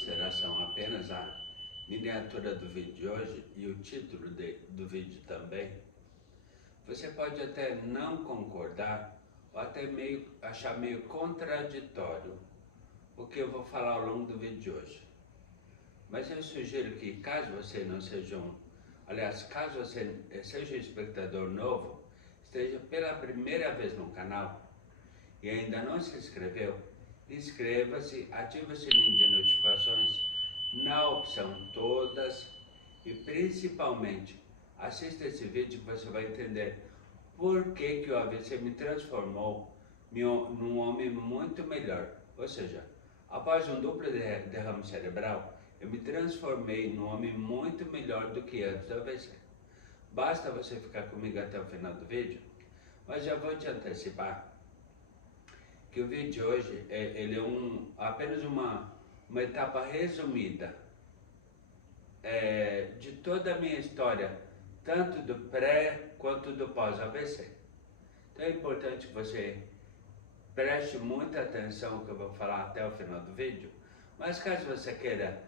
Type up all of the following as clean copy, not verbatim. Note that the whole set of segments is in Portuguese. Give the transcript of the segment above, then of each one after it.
consideração apenas a miniatura do vídeo de hoje e o título do vídeo também, você pode até não concordar ou até achar meio contraditório o que eu vou falar ao longo do vídeo de hoje. Mas eu sugiro que caso você não seja caso você seja um espectador novo, esteja pela primeira vez no canal e ainda não se inscreveu, inscreva-se, ative o sininho de notificações na opção todas e principalmente assista esse vídeo que você vai entender por que o AVC me transformou num homem muito melhor. Ou seja, após um duplo derrame cerebral, eu me transformei num homem muito melhor do que antes do AVC. Basta você ficar comigo até o final do vídeo, mas já vou te antecipar que o vídeo de hoje ele é apenas uma etapa resumida de toda a minha história, tanto do pré quanto do pós-AVC. Então é importante que você preste muita atenção no que eu vou falar até o final do vídeo, mas caso você queira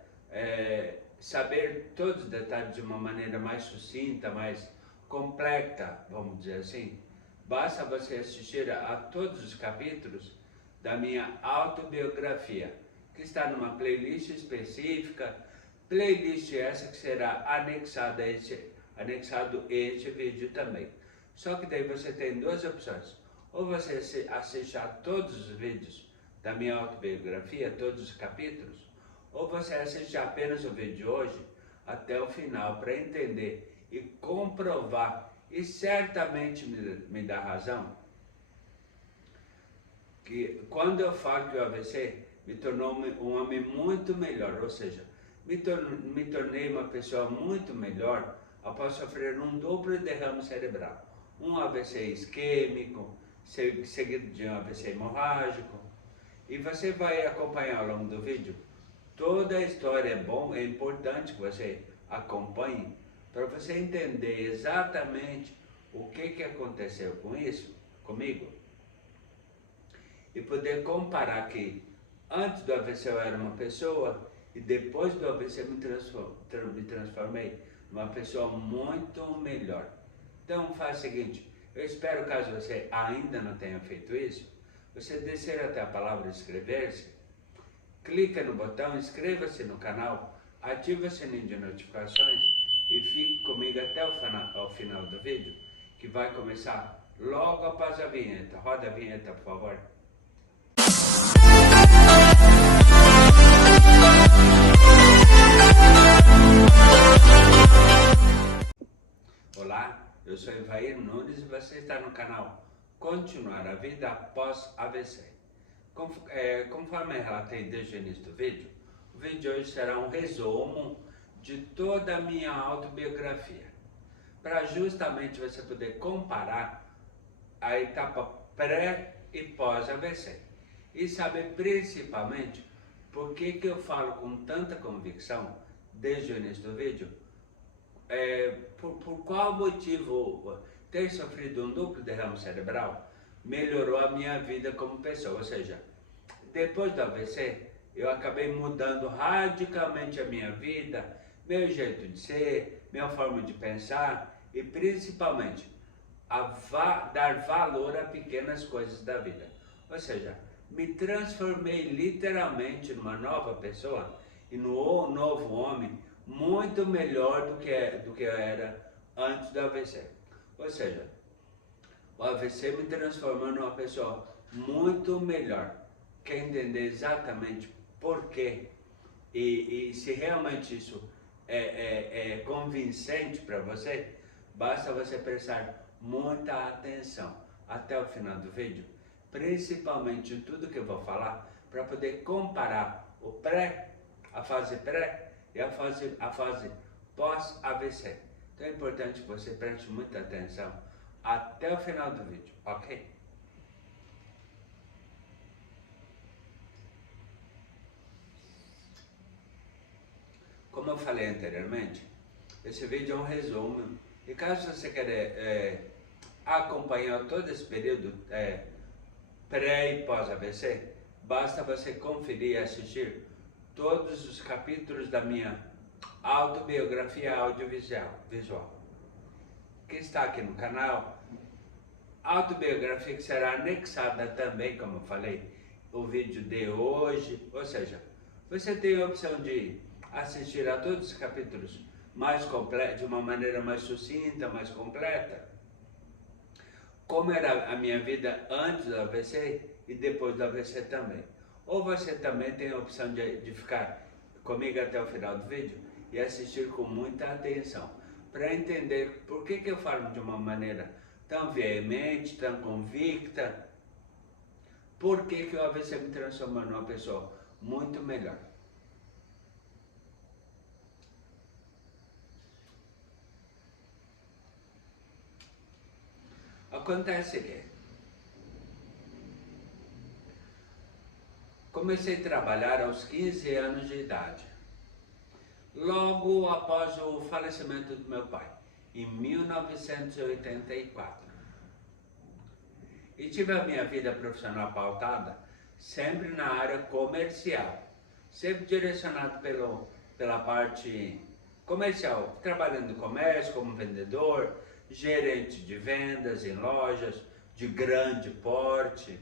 saber todos os detalhes de uma maneira mais sucinta, mais completa, vamos dizer assim, basta você assistir a todos os capítulos da minha autobiografia, que está numa playlist específica, playlist essa que será anexado este vídeo também. Só que daí você tem duas opções: ou você assiste a todos os vídeos da minha autobiografia, todos os capítulos, ou você assiste apenas o vídeo de hoje até o final para entender e comprovar, e certamente me dá razão, que quando eu falo que o AVC me tornou um homem muito melhor, ou seja, me tornei uma pessoa muito melhor após sofrer um duplo derrame cerebral, um AVC isquêmico, seguido de um AVC hemorrágico, e você vai acompanhar ao longo do vídeo toda a história. É importante que você acompanhe para você entender exatamente o que aconteceu comigo, e poder comparar que antes do AVC eu era uma pessoa e depois do AVC me transformei numa pessoa muito melhor. Então faz o seguinte, eu espero, caso você ainda não tenha feito isso, você descer até a palavra inscrever-se, clica no botão, inscreva-se no canal, ative o sininho de notificações e fique comigo até o final do vídeo, que vai começar logo após a vinheta. Roda a vinheta, por favor. Olá, eu sou Ivair Nunes e você está no canal Continuar a Vida Após AVC. Conforme eu relatei desde o início do vídeo, o vídeo de hoje será um resumo de toda a minha autobiografia, para justamente você poder comparar a etapa pré e pós-AVC e saber principalmente por que eu falo com tanta convicção desde o início do vídeo, por qual motivo ter sofrido um duplo derrame cerebral melhorou a minha vida como pessoa. Ou seja, depois do AVC eu acabei mudando radicalmente a minha vida, meu jeito de ser, minha forma de pensar e principalmente dar valor a pequenas coisas da vida. Ou seja, me transformei literalmente numa nova pessoa e num novo homem muito melhor do que eu era antes do AVC. Ou seja, o AVC me transformou numa pessoa muito melhor. Quer entender exatamente por quê e se realmente isso é convincente para você, basta você prestar muita atenção até o final do vídeo, principalmente em tudo que eu vou falar, para poder comparar a fase pré e a fase pós-AVC. Então é importante que você preste muita atenção até o final do vídeo, ok? Como eu falei anteriormente, esse vídeo é um resumo, e caso você queira acompanhar todo esse período pré e pós-AVC, basta você conferir e assistir todos os capítulos da minha autobiografia audiovisual, que está aqui no canal. Autobiografia que será anexada também, como eu falei, o vídeo de hoje. Ou seja, você tem a opção de assistir a todos os capítulos mais completo, de uma maneira mais sucinta, mais completa, como era a minha vida antes do AVC e depois do AVC também. Ou você também tem a opção de ficar comigo até o final do vídeo e assistir com muita atenção, para entender por que eu falo de uma maneira tão veemente, tão convicta, por que o AVC me transformou numa pessoa muito melhor. Acontece que comecei a trabalhar aos 15 anos de idade, logo após o falecimento do meu pai, em 1984. E tive a minha vida profissional pautada sempre na área comercial, sempre direcionado pela parte comercial, trabalhando no comércio como vendedor, gerente de vendas em lojas de grande porte.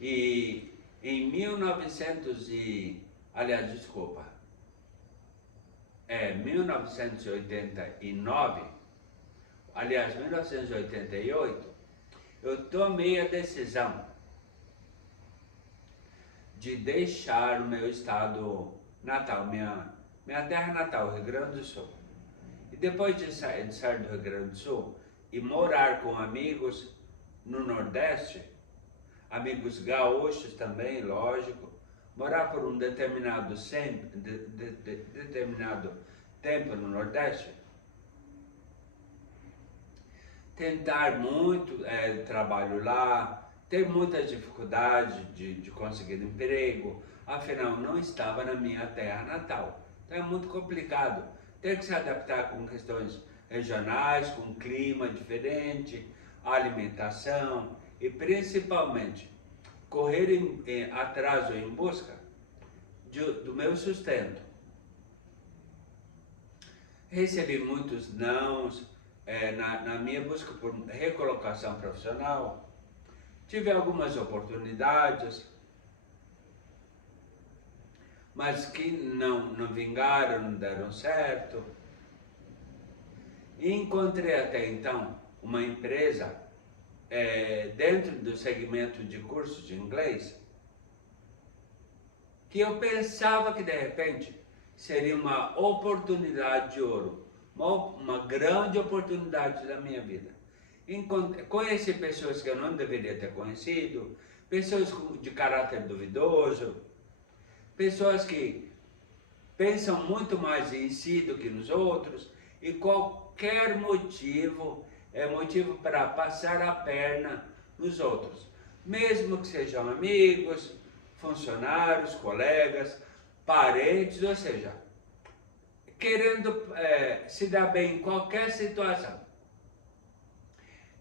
E em 1988, eu tomei a decisão de deixar o meu estado natal, minha terra natal, Rio Grande do Sul. E depois de sair do Rio Grande do Sul e morar com amigos no Nordeste, amigos gaúchos também, lógico, morar por um determinado tempo no Nordeste, tentar muito trabalho lá, ter muita dificuldade de conseguir emprego, afinal não estava na minha terra natal. Então é muito complicado, ter que se adaptar com questões regionais, com clima diferente, alimentação e principalmente correr atrás ou em busca do meu sustento. Recebi muitos nãos na minha busca por recolocação profissional. Tive algumas oportunidades, mas que não vingaram, não deram certo. E encontrei até então uma empresa dentro do segmento de cursos de inglês, que eu pensava que de repente seria uma oportunidade de ouro, uma grande oportunidade da minha vida. Conheci pessoas que eu não deveria ter conhecido, pessoas de caráter duvidoso, pessoas que pensam muito mais em si do que nos outros, e qualquer motivo é motivo para passar a perna nos outros, mesmo que sejam amigos, funcionários, colegas, parentes, ou seja, querendo se dar bem em qualquer situação.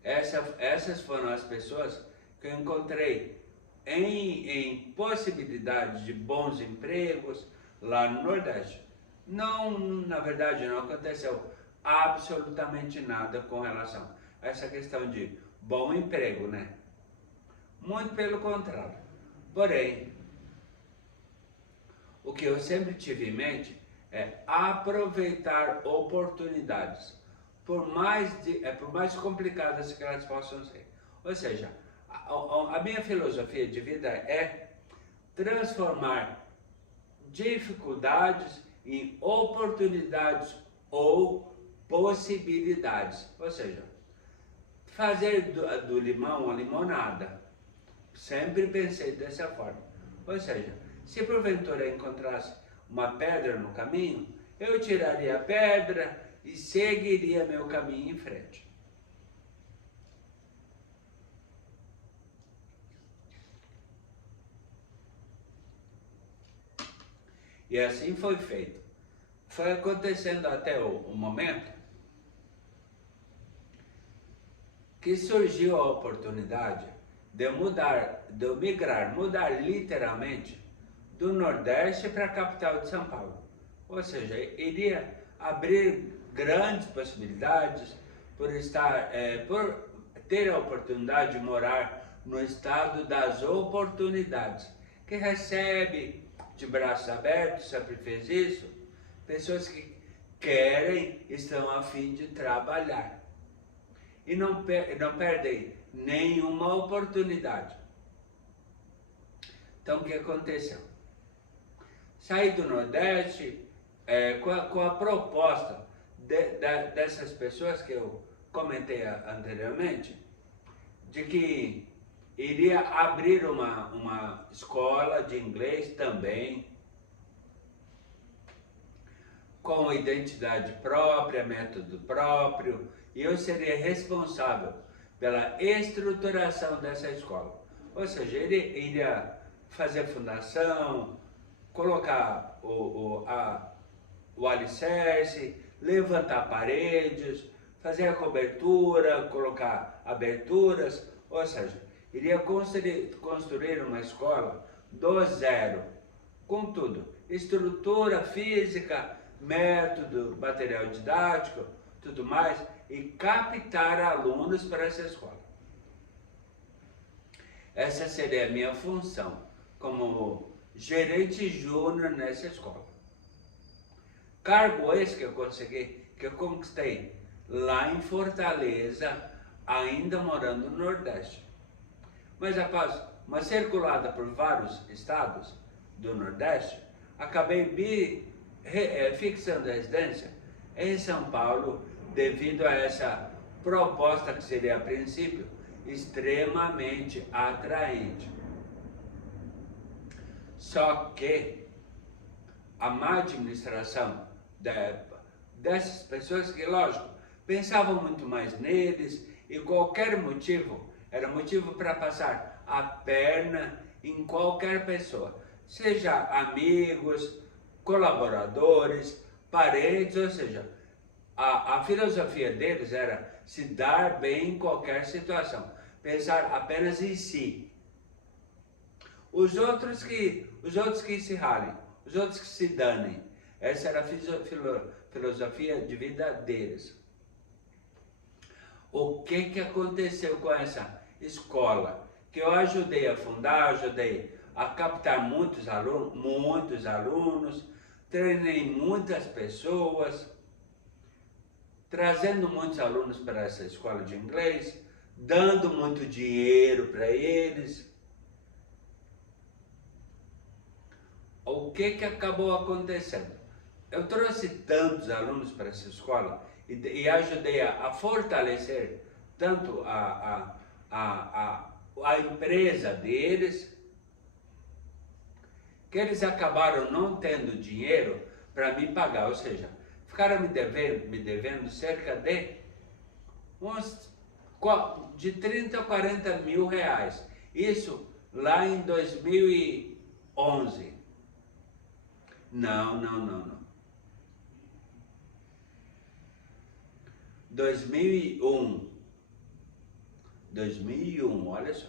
Essas foram as pessoas que eu encontrei em possibilidades de bons empregos lá no Nordeste. Não, na verdade, não aconteceu absolutamente nada com relação a essa questão de bom emprego, né? Muito pelo contrário. Porém, o que eu sempre tive em mente é aproveitar oportunidades, por mais complicadas que elas possam ser. Ou seja, a minha filosofia de vida é transformar dificuldades em oportunidades ou possibilidades. Ou seja, fazer do limão uma limonada. Sempre pensei dessa forma. Ou seja, se porventura encontrasse uma pedra no caminho, eu tiraria a pedra e seguiria meu caminho em frente. E assim foi feito. Foi acontecendo até o momento que surgiu a oportunidade de eu mudar literalmente do Nordeste para a capital de São Paulo. Ou seja, iria abrir grandes possibilidades por ter a oportunidade de morar no estado das oportunidades, que recebe de braços abertos, sempre fez isso, pessoas que querem, estão a fim de trabalhar e não perdem nenhuma oportunidade. Então, o que aconteceu? Saí do Nordeste com a proposta dessas pessoas que eu comentei anteriormente, de que iria abrir uma escola de inglês também, com identidade própria, método próprio, e eu seria responsável pela estruturação dessa escola. Ou seja, ele iria fazer fundação, colocar o alicerce, levantar paredes, fazer a cobertura, colocar aberturas, ou seja, iria construir uma escola do zero, com tudo, estrutura física, método, material didático, tudo mais, e captar alunos para essa escola. Essa seria a minha função como gerente júnior nessa escola. Cargo esse que eu conquistei lá em Fortaleza, ainda morando no Nordeste. Mas após uma circulada por vários estados do Nordeste, acabei fixando a residência em São Paulo devido a essa proposta que seria a princípio extremamente atraente. Só que a má administração dessas pessoas que, lógico, pensavam muito mais neles e qualquer motivo era motivo para passar a perna em qualquer pessoa, seja amigos, colaboradores, parentes, ou seja, a filosofia deles era se dar bem em qualquer situação, pensar apenas em si. Os outros que se ralem, os outros que se danem. Essa era a filosofia de vida deles. O que aconteceu com essa escola? Que eu ajudei a fundar, ajudei a captar muitos alunos, treinei muitas pessoas, trazendo muitos alunos para essa escola de inglês, dando muito dinheiro para eles. O que acabou acontecendo? Eu trouxe tantos alunos para essa escola e ajudei a fortalecer tanto a empresa deles, que eles acabaram não tendo dinheiro para me pagar, ou seja, ficaram me devendo cerca de 30 a 40 mil reais. Isso lá em 2011. Não. 2001, olha só.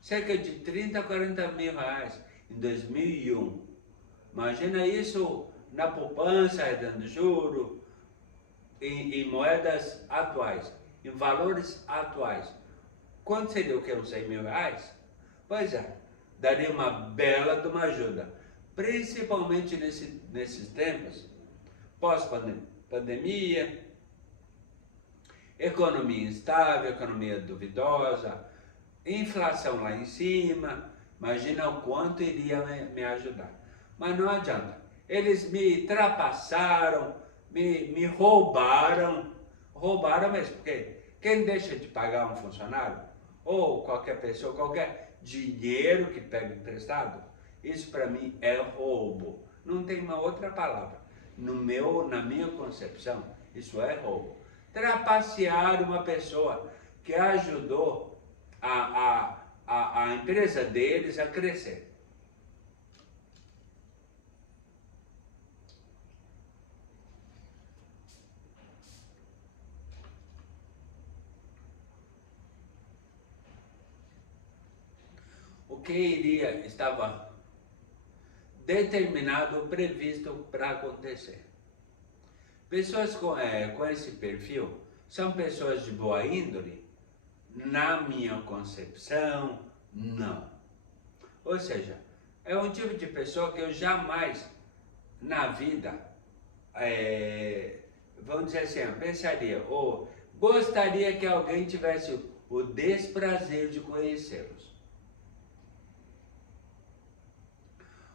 Cerca de 30 a 40 mil reais em 2001. Imagina isso na poupança, dando juro, em moedas atuais, em valores atuais. Quanto seria o que? Uns 100 mil reais? Pois é, daria uma bela de uma ajuda. Principalmente nesses tempos, pós-pandemia, economia instável, economia duvidosa, inflação lá em cima. Imagina o quanto iria me ajudar. Mas não adianta. Eles me trapassaram, me roubaram mesmo, porque quem deixa de pagar um funcionário, ou qualquer pessoa, qualquer dinheiro que pega emprestado, isso para mim é roubo. Não tem uma outra palavra. Na minha concepção, isso é roubo. Trapacear uma pessoa que ajudou a empresa deles a crescer. O que estava determinado ou previsto para acontecer. Pessoas com esse perfil são pessoas de boa índole? Na minha concepção, não. Ou seja, é um tipo de pessoa que eu jamais na vida, vamos dizer assim, eu pensaria ou gostaria que alguém tivesse o desprazer de conhecê-los.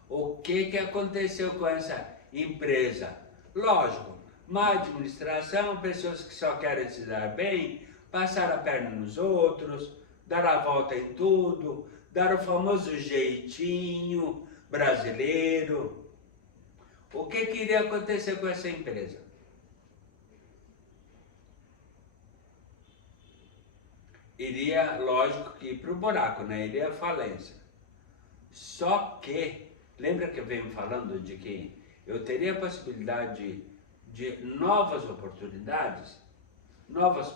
O que aconteceu com essa empresa? Lógico, má administração, pessoas que só querem se dar bem, passar a perna nos outros, dar a volta em tudo, dar o famoso jeitinho brasileiro. O que iria acontecer com essa empresa? Iria, lógico, que ir para o buraco, né? Iria à falência. Só que, lembra que eu venho falando de que eu teria a possibilidade de novas oportunidades, novas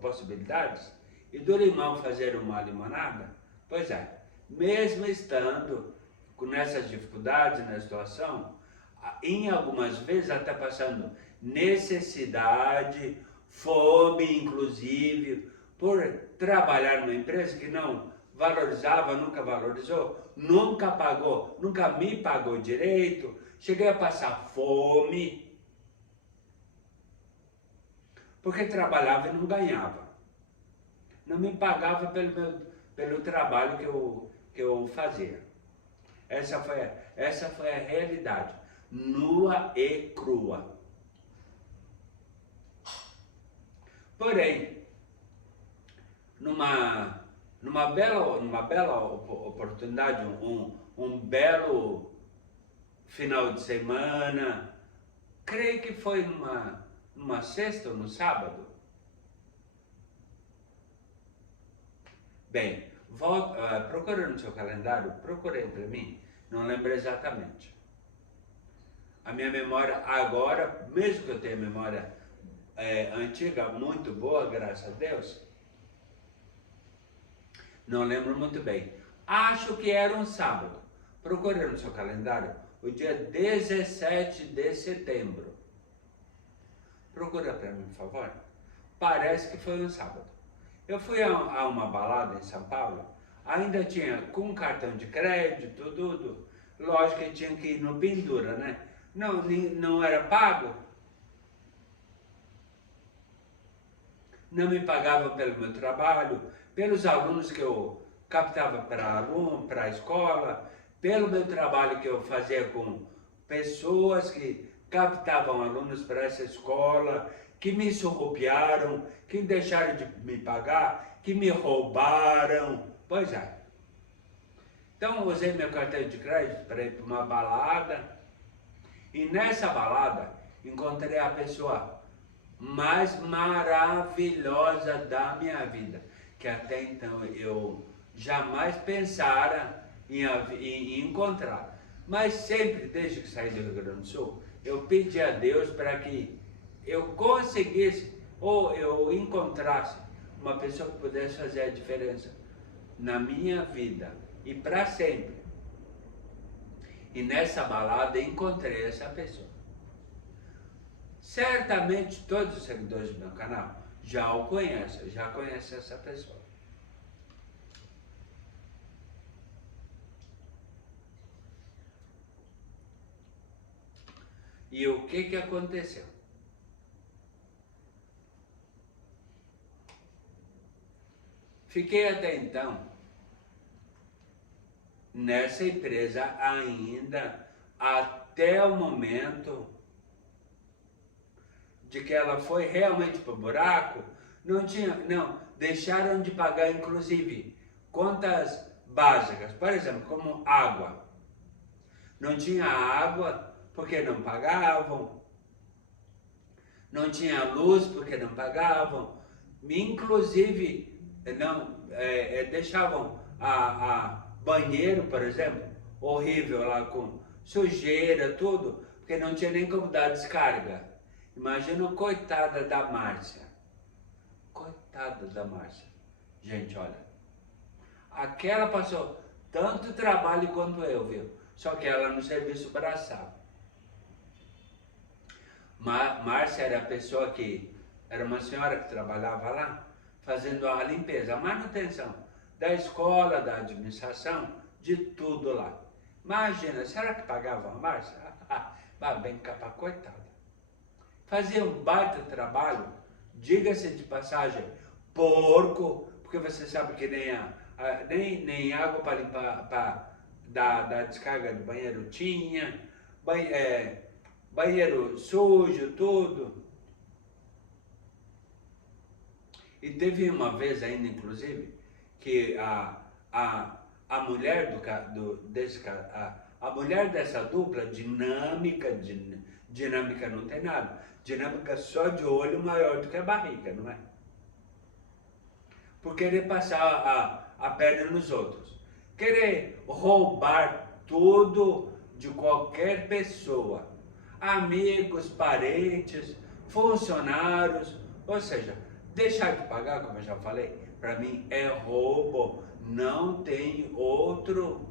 possibilidades, e do limão fazer uma limonada? Pois é, mesmo estando nessas dificuldades na situação, em algumas vezes até passando necessidade, fome inclusive, por trabalhar numa empresa que não valorizava, nunca valorizou, nunca pagou, nunca me pagou direito, cheguei a passar fome, porque trabalhava e não ganhava. Não me pagava pelo trabalho que eu fazia. Essa foi a realidade, nua e crua. Porém, numa bela oportunidade, um belo final de semana, creio que foi numa sexta ou no sábado. Bem, procura no seu calendário, procurei para mim, não lembro exatamente. A minha memória agora, mesmo que eu tenha memória antiga, muito boa, graças a Deus, não lembro muito bem. Acho que era um sábado. Procure no seu calendário o dia 17 de setembro. Procura para mim, por favor. Parece que foi um sábado. Eu fui a uma balada em São Paulo, ainda tinha com cartão de crédito, tudo. Lógico que tinha que ir no pendura, né? Não era pago. Não me pagava pelo meu trabalho, pelos alunos que eu captava para a escola, pelo meu trabalho que eu fazia com pessoas que captavam alunos para essa escola, que me surrupiaram, que deixaram de me pagar, que me roubaram. Pois é. Então usei meu cartão de crédito para ir para uma balada, e nessa balada encontrei a pessoa mais maravilhosa da minha vida, que até então eu jamais pensara em encontrar. Mas sempre, desde que saí do Rio Grande do Sul, eu pedi a Deus para que eu conseguisse ou eu encontrasse uma pessoa que pudesse fazer a diferença na minha vida e para sempre. E nessa balada encontrei essa pessoa. Certamente todos os seguidores do meu canal já o conhecem, já conhecem essa pessoa. E o que aconteceu? Fiquei até então nessa empresa ainda até o momento de que ela foi realmente para o buraco. Não, deixaram de pagar inclusive contas básicas, por exemplo, como água. Não tinha água porque não pagavam, não tinha luz porque não pagavam, inclusive deixavam a banheiro, por exemplo, horrível lá com sujeira, tudo, porque não tinha nem como dar descarga. Imagina, coitada da Márcia. Coitada da Márcia. Gente, olha, aquela passou tanto trabalho quanto eu, viu? só que ela no serviço braçal. Márcia era a pessoa que, era uma senhora que trabalhava lá, fazendo a limpeza, a manutenção da escola, da administração, de tudo lá. Imagina, será que pagavam a Márcia? Bem capa, coitada. Fazia um baita trabalho, diga-se de passagem, porco, porque você sabe que nem água para limpar, da descarga do banheiro tinha, banheiro sujo, tudo. E teve uma vez ainda, inclusive, que a mulher a mulher dessa dupla, dinâmica não tem nada, dinâmica só de olho maior do que a barriga, não é? Por querer passar a perna nos outros, querer roubar tudo de qualquer pessoa, amigos, parentes, funcionários, ou seja, deixar de pagar, como eu já falei, para mim é roubo, não tem outro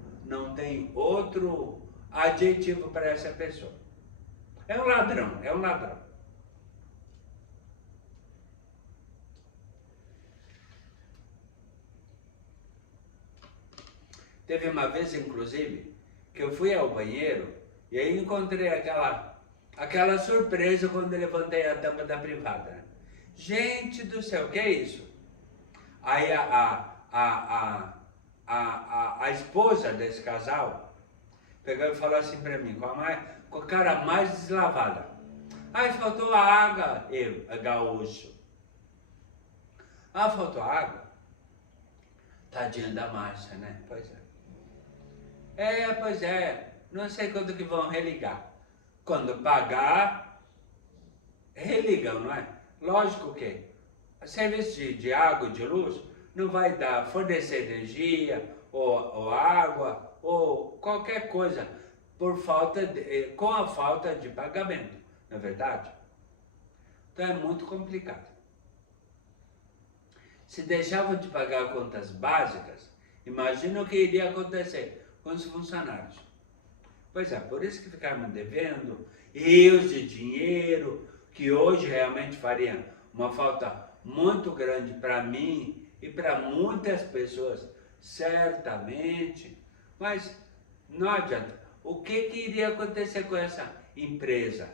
adjetivo para essa pessoa. É um ladrão, é um ladrão. Teve uma vez, inclusive, que eu fui ao banheiro e aí encontrei aquela surpresa quando eu levantei a tampa da privada. Né? Gente do céu, o que é isso? Aí a esposa desse casal pegou e falou assim pra mim, com a cara mais deslavada. Ai, faltou água, gaúcho. Faltou água? Tadinha da Márcia, né? Pois é. Pois é. Não sei quando que vão religar. Quando pagar, religam, não é? Lógico que serviço de água, de luz, não vai fornecer energia, ou água, ou qualquer coisa, com a falta de pagamento, não é verdade? Então é muito complicado. Se deixavam de pagar contas básicas, imagina o que iria acontecer com os funcionários. Pois é, por isso que ficaram devendo rios de dinheiro, que hoje realmente faria uma falta muito grande para mim e para muitas pessoas, certamente, mas não adianta. O que iria acontecer com essa empresa?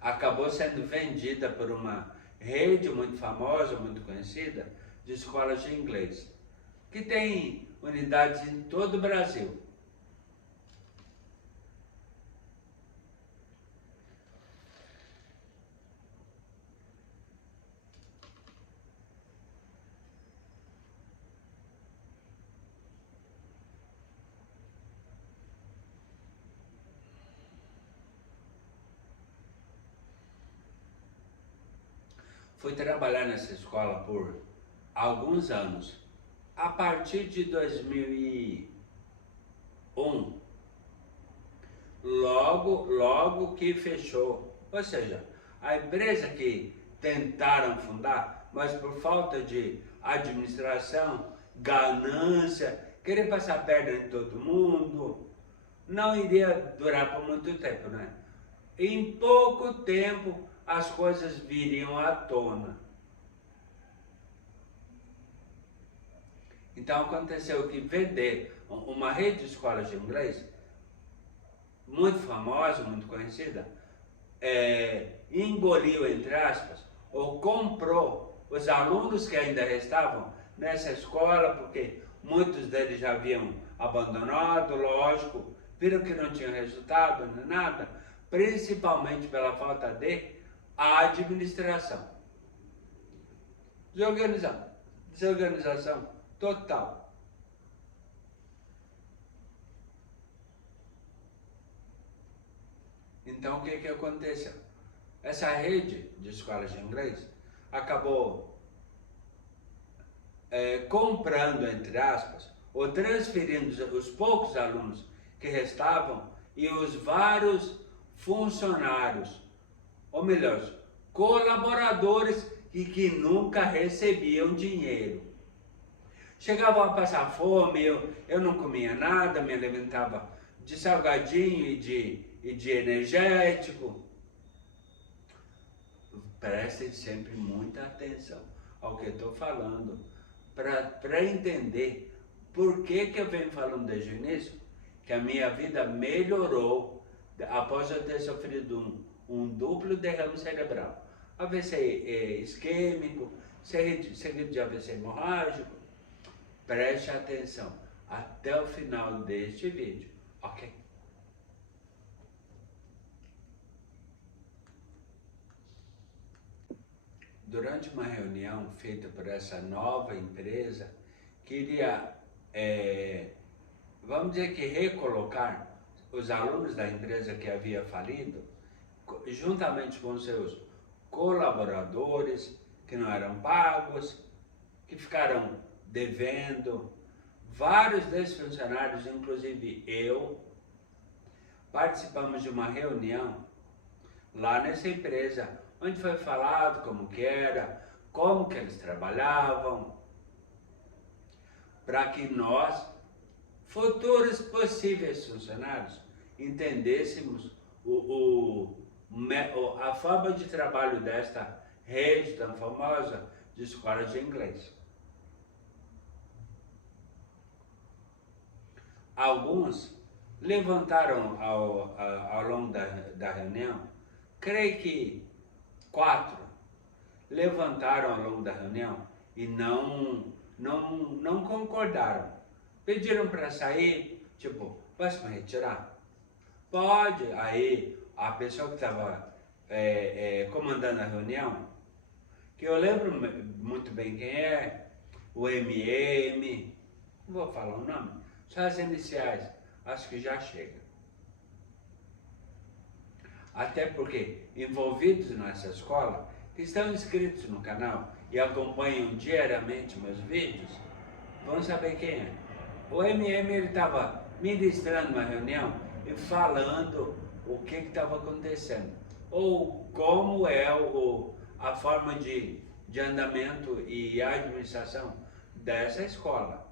Acabou sendo vendida por uma rede muito famosa, muito conhecida, de escolas de inglês, que tem unidades em todo o Brasil. Fui trabalhar nessa escola por alguns anos. A partir de 2001, logo que fechou. Ou seja, a empresa que tentaram fundar, mas por falta de administração, ganância, querer passar a perna em todo mundo, não iria durar por muito tempo, né? Em pouco tempo as coisas viriam à tona. Então aconteceu que vender uma rede de escolas de inglês, muito famosa, muito conhecida, engoliu, entre aspas, ou comprou os alunos que ainda restavam nessa escola, porque muitos deles já haviam abandonado, lógico, viram que não tinha resultado, nada, principalmente pela falta de administração. Desorganização total. Então o que aconteceu? Essa rede de escolas de inglês acabou comprando, entre aspas, ou transferindo os poucos alunos que restavam e os vários funcionários, ou melhor, colaboradores e que nunca recebiam dinheiro. Chegavam a passar fome, eu não comia nada, me alimentava de salgadinho e de energético. Prestem sempre muita atenção ao que eu estou falando, para entender por que eu venho falando desde o início, que a minha vida melhorou após eu ter sofrido um duplo derrame cerebral. AVC isquêmico, seguido de AVC hemorrágico. Preste atenção até o final deste vídeo, ok? Durante uma reunião feita por essa nova empresa, queria, vamos dizer que recolocar os alunos da empresa que havia falido, juntamente com seus colaboradores que não eram pagos, que ficaram devendo. Vários desses funcionários, inclusive eu, participamos de uma reunião lá nessa empresa, onde foi falado como que era, como que eles trabalhavam, para que nós, futuros possíveis funcionários, entendêssemos a forma de trabalho desta rede tão famosa de escolas de inglês. Alguns levantaram ao longo da reunião, creio que 4 levantaram ao longo da reunião e não concordaram. Pediram para sair, tipo, posso me retirar? Pode. Aí a pessoa que estava comandando a reunião, que eu lembro muito bem quem é, o MM, não vou falar o nome, só as iniciais, acho que já chega. Até porque envolvidos nessa escola, que estão inscritos no canal e acompanham diariamente meus vídeos, vão saber quem é. O MM, ele estava ministrando uma reunião e falando o que estava acontecendo, ou como é a forma de andamento e administração dessa escola.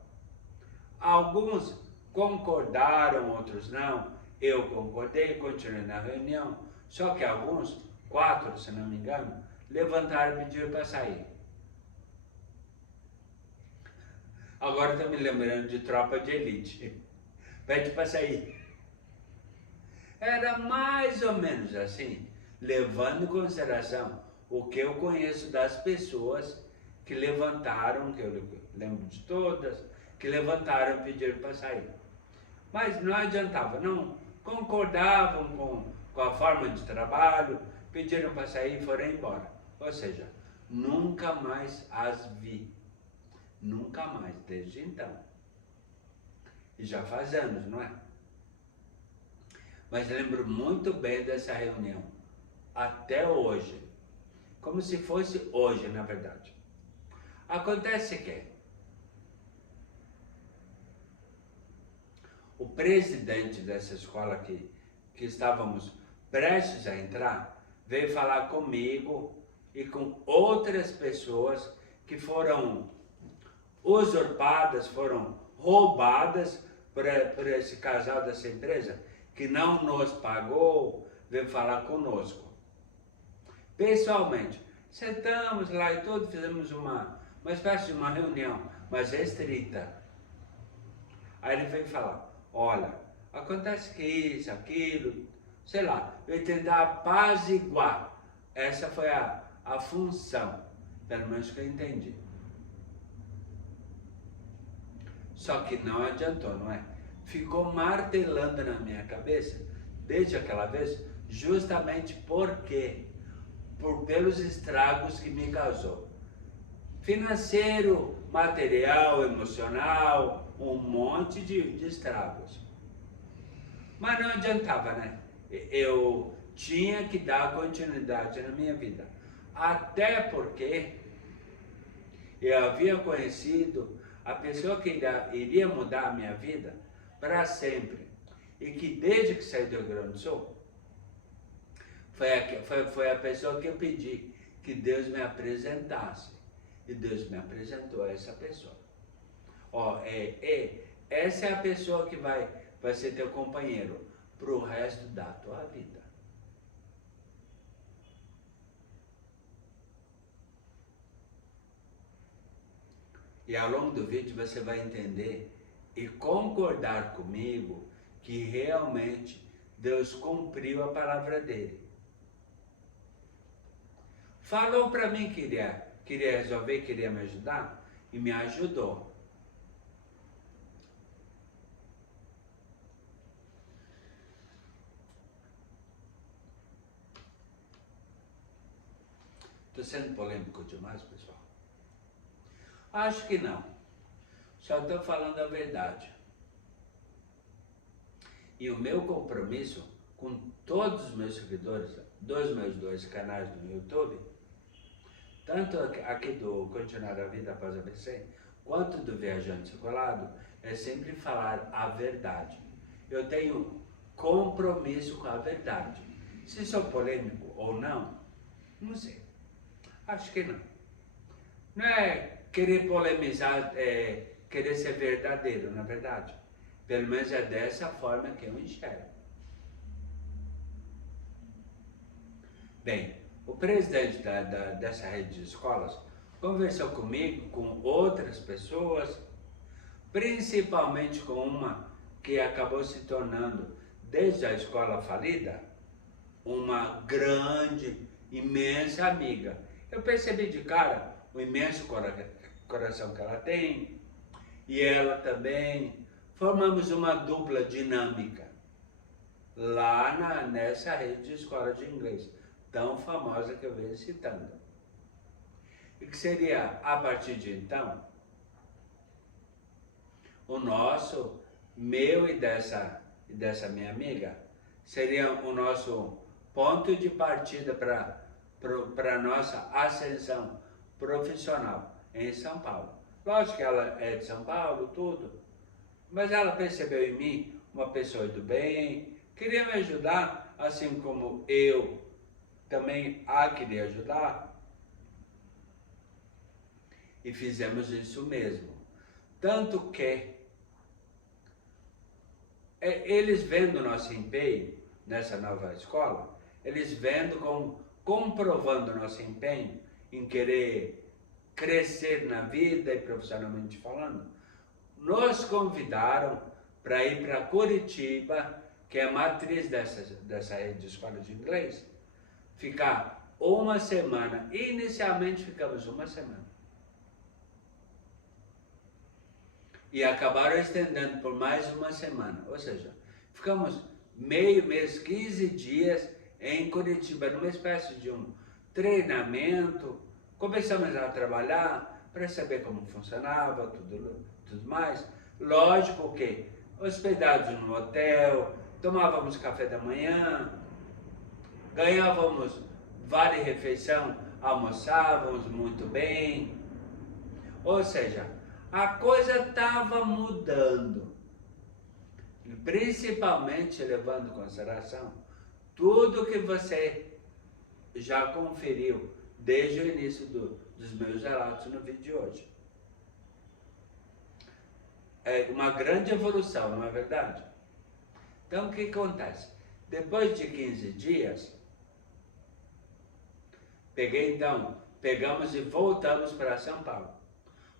Alguns concordaram, outros não. Eu concordei, continuei na reunião, só que alguns, 4 se não me engano, levantaram e pediram para sair. Agora estou me lembrando de Tropa de Elite. Pede para sair. Era mais ou menos assim, levando em consideração o que eu conheço das pessoas que levantaram, que eu lembro de todas, que levantaram e pediram para sair. Mas não adiantava, não concordavam com a forma de trabalho, pediram para sair e foram embora. Ou seja, nunca mais as vi. Nunca mais, desde então. E já faz anos, não é? Mas lembro muito bem dessa reunião, até hoje. Como se fosse hoje, na verdade. Acontece que o presidente dessa escola que estávamos prestes a entrar, veio falar comigo e com outras pessoas que foram usurpadas, foram roubadas por esse casal dessa empresa, que não nos pagou, veio falar conosco. Pessoalmente, sentamos lá e tudo, fizemos uma espécie de uma reunião, mas restrita. Aí ele veio falar, olha, acontece que isso, aquilo, sei lá, veio tentar apaziguar. Essa foi a função, pelo menos que eu entendi. Só que não adiantou, não é? Ficou martelando na minha cabeça, desde aquela vez, justamente pelos estragos que me causou. Financeiro, material, emocional, um monte de estragos. Mas não adiantava, né? Eu tinha que dar continuidade na minha vida. Até porque eu havia conhecido a pessoa que iria mudar a minha vida para sempre. E que desde que saí do Rio Grande do Sul, foi a pessoa que eu pedi que Deus me apresentasse. E Deus me apresentou a essa pessoa. Ó, essa é a pessoa que vai ser teu companheiro pro resto da tua vida. E ao longo do vídeo você vai entender e concordar comigo que realmente Deus cumpriu a palavra dele. Falou para mim que queria resolver, queria me ajudar e me ajudou. Estou sendo polêmico demais, pessoal? Acho que não. Só estou falando a verdade. E o meu compromisso com todos os meus seguidores dos meus 2 canais no YouTube, tanto aqui do Continuar a Vida Após a AVC, quanto do Viajante Circulado, é sempre falar a verdade. Eu tenho compromisso com a verdade. Se sou polêmico ou não, não sei. Acho que não. Não é querer polemizar, querer ser verdadeiro, na verdade. Pelo menos é dessa forma que eu enxergo. Bem, o presidente dessa rede de escolas conversou comigo, com outras pessoas, principalmente com uma que acabou se tornando, desde a escola falida, uma grande, imensa amiga. Eu percebi de cara o imenso coração que ela tem, e ela também. Formamos uma dupla dinâmica lá nessa rede de escola de inglês, tão famosa que eu venho citando. E que seria, a partir de então, o nosso, meu e dessa minha amiga, seria o nosso ponto de partida para a nossa ascensão profissional em São Paulo. Lógico que ela é de São Paulo, tudo, mas ela percebeu em mim uma pessoa do bem, queria me ajudar, assim como eu também a queria ajudar. E fizemos isso mesmo. Tanto que eles vendo o nosso empenho nessa nova escola, eles vendo, comprovando o nosso empenho em querer crescer na vida e profissionalmente falando, nos convidaram para ir para Curitiba, que é a matriz dessa rede de escola de inglês, ficar uma semana. Inicialmente ficamos uma semana. E acabaram estendendo por mais uma semana. Ou seja, ficamos meio mês, 15 dias em Curitiba, numa espécie de um treinamento. Começamos a trabalhar para saber como funcionava, tudo mais. Lógico que hospedados no hotel, tomávamos café da manhã, ganhávamos vale-refeição, almoçávamos muito bem. Ou seja, a coisa estava mudando. Principalmente levando em consideração tudo que você já conferiu desde o início dos meus relatos no vídeo de hoje. É uma grande evolução, não é verdade? Então, o que acontece? Depois de 15 dias, pegamos e voltamos para São Paulo.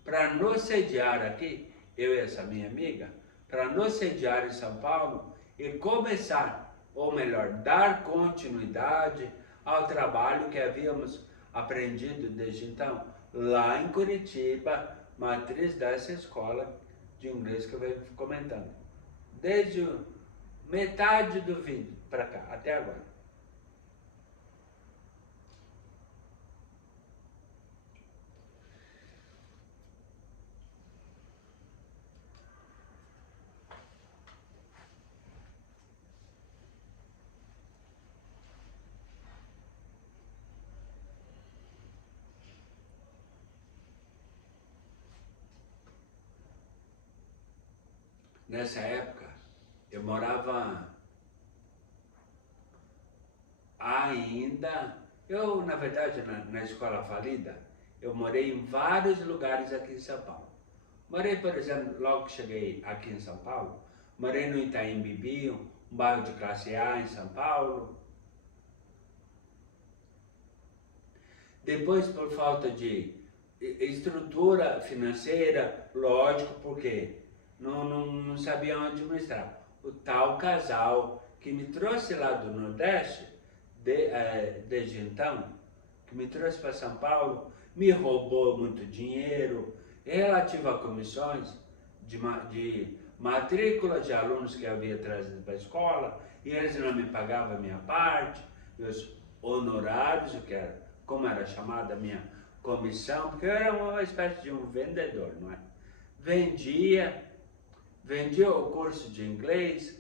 Para nos sediar aqui, eu e essa minha amiga, para nos sediar em São Paulo e começar, ou melhor, dar continuidade ao trabalho que havíamos aprendido desde então, lá em Curitiba, matriz dessa escola de inglês que eu venho comentando. Desde metade do vídeo para cá, até agora. Nessa época, eu morava na verdade, na escola falida, eu morei em vários lugares aqui em São Paulo. Morei, por exemplo, logo que cheguei aqui em São Paulo, morei no Itaim Bibi, um bairro de classe A em São Paulo. Depois, por falta de estrutura financeira, lógico, porque não sabiam administrar. O tal casal que me trouxe lá do Nordeste, desde então, que me trouxe para São Paulo, me roubou muito dinheiro relativo a comissões de matrícula de alunos que eu havia trazido para a escola, e eles não me pagavam a minha parte, meus honorários, o que era, como era chamada a minha comissão, porque eu era uma espécie de um vendedor, não é? Vendia o curso de inglês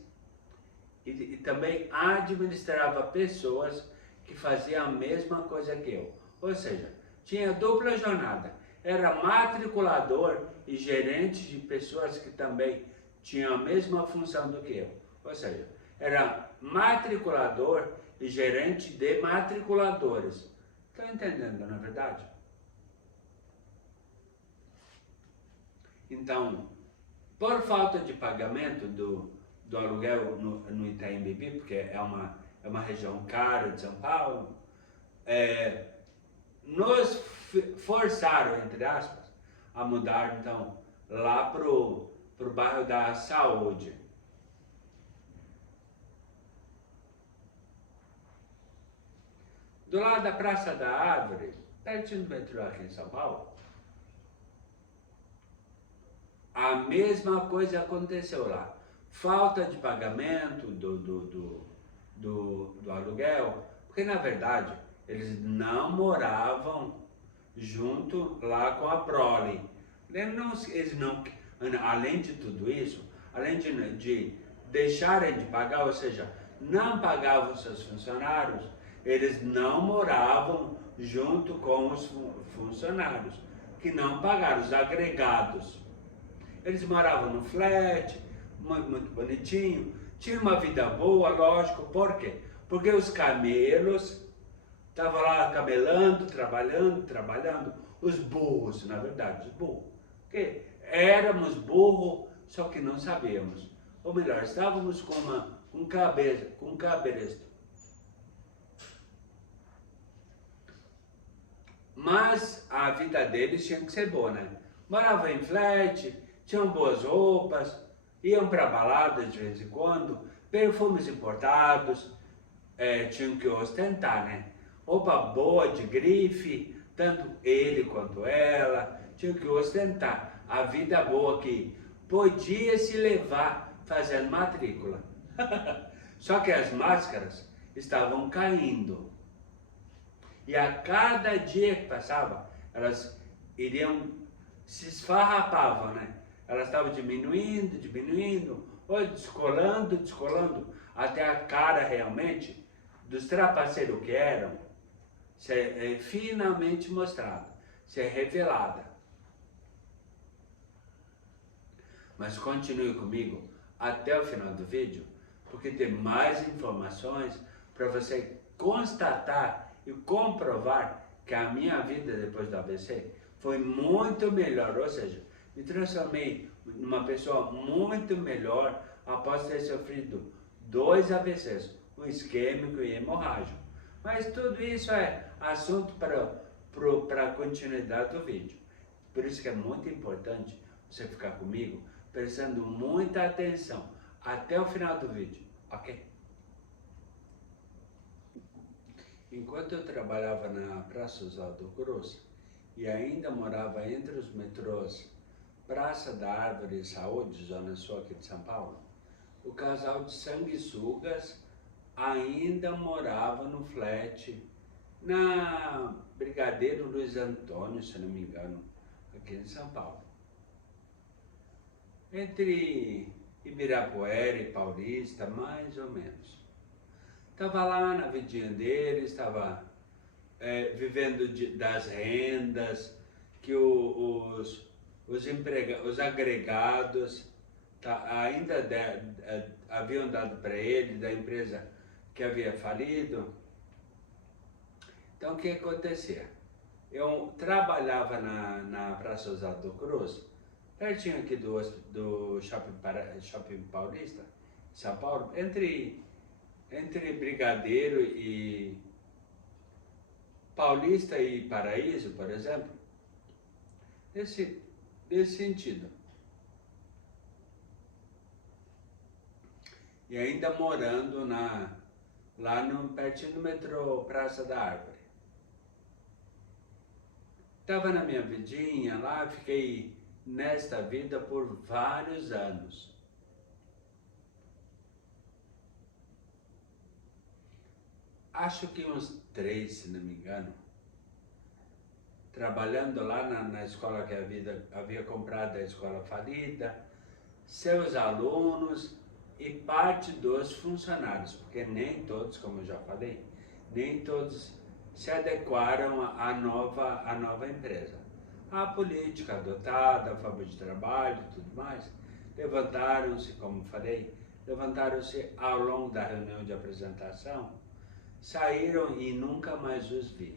e também administrava pessoas que faziam a mesma coisa que eu. Ou seja, tinha dupla jornada. Era matriculador e gerente de pessoas que também tinham a mesma função do que eu. Ou seja, era matriculador e gerente de matriculadores. Estão entendendo, na verdade? Então, por falta de pagamento do aluguel no Itaim Bibi, porque é uma região cara de São Paulo, nos forçaram, entre aspas, a mudar, então, lá pro bairro da Saúde. Do lado da Praça da Árvore, pertinho do metrô aqui em São Paulo, a mesma coisa aconteceu lá. Falta de pagamento do aluguel, porque na verdade eles não moravam junto lá com a prole. Eles não, além de tudo isso, além de deixarem de pagar, ou seja, não pagavam seus funcionários, eles não moravam junto com os funcionários, que não pagaram, os agregados. Eles moravam no flat, muito bonitinho, tinham uma vida boa, lógico, por quê? Porque os camelos estavam lá camelando, trabalhando, os burros, na verdade, os burros. Porque éramos burros, só que não sabíamos. Ou melhor, estávamos com um cabresto. Mas a vida deles tinha que ser boa, né? Moravam em flat, tinham boas roupas, iam para baladas de vez em quando, perfumes importados, tinham que ostentar, né? Roupa boa, de grife, tanto ele quanto ela, tinham que ostentar a vida boa que podia se levar fazendo matrícula. Só que as máscaras estavam caindo. E a cada dia que passava, elas se esfarrapavam, né? Elas estavam diminuindo, ou descolando, até a cara realmente dos trapaceiros que eram ser finalmente mostrada, ser revelada. Mas continue comigo até o final do vídeo, porque tem mais informações para você constatar e comprovar que a minha vida depois do AVC foi muito melhor, ou seja, me transformei numa pessoa muito melhor após ter sofrido 2 AVCs, um isquêmico e hemorrágico. Mas tudo isso é assunto para a continuidade do vídeo. Por isso que é muito importante você ficar comigo, prestando muita atenção até o final do vídeo, ok? Enquanto eu trabalhava na Praça Oswaldo Cruz e ainda morava entre os metrôs Praça da Árvore e Saúde, Zona Sul aqui de São Paulo, o casal de sanguessugas ainda morava no flat na Brigadeiro Luiz Antônio, se não me engano, aqui em São Paulo. Entre Ibirapuera e Paulista, mais ou menos. Estava lá na vidinha dele, estava vivendo das rendas que os agregados ainda haviam dado para ele, da empresa que havia falido. Então o que acontecia? Eu trabalhava na Praça Oswaldo Cruz pertinho aqui do Shopping Paulista, São Paulo, entre Brigadeiro e Paulista e Paraíso, por exemplo, nesse sentido. E ainda morando lá pertinho do metrô Praça da Árvore. Estava na minha vidinha lá, fiquei nesta vida por vários anos. Acho que uns 3, se não me engano. Trabalhando lá na escola que havia comprado, a escola falida, seus alunos e parte dos funcionários, porque nem todos, como eu já falei, nem todos se adequaram à nova empresa. A política adotada, a forma de trabalho e tudo mais, levantaram-se, como falei, levantaram-se ao longo da reunião de apresentação, saíram e nunca mais os vi.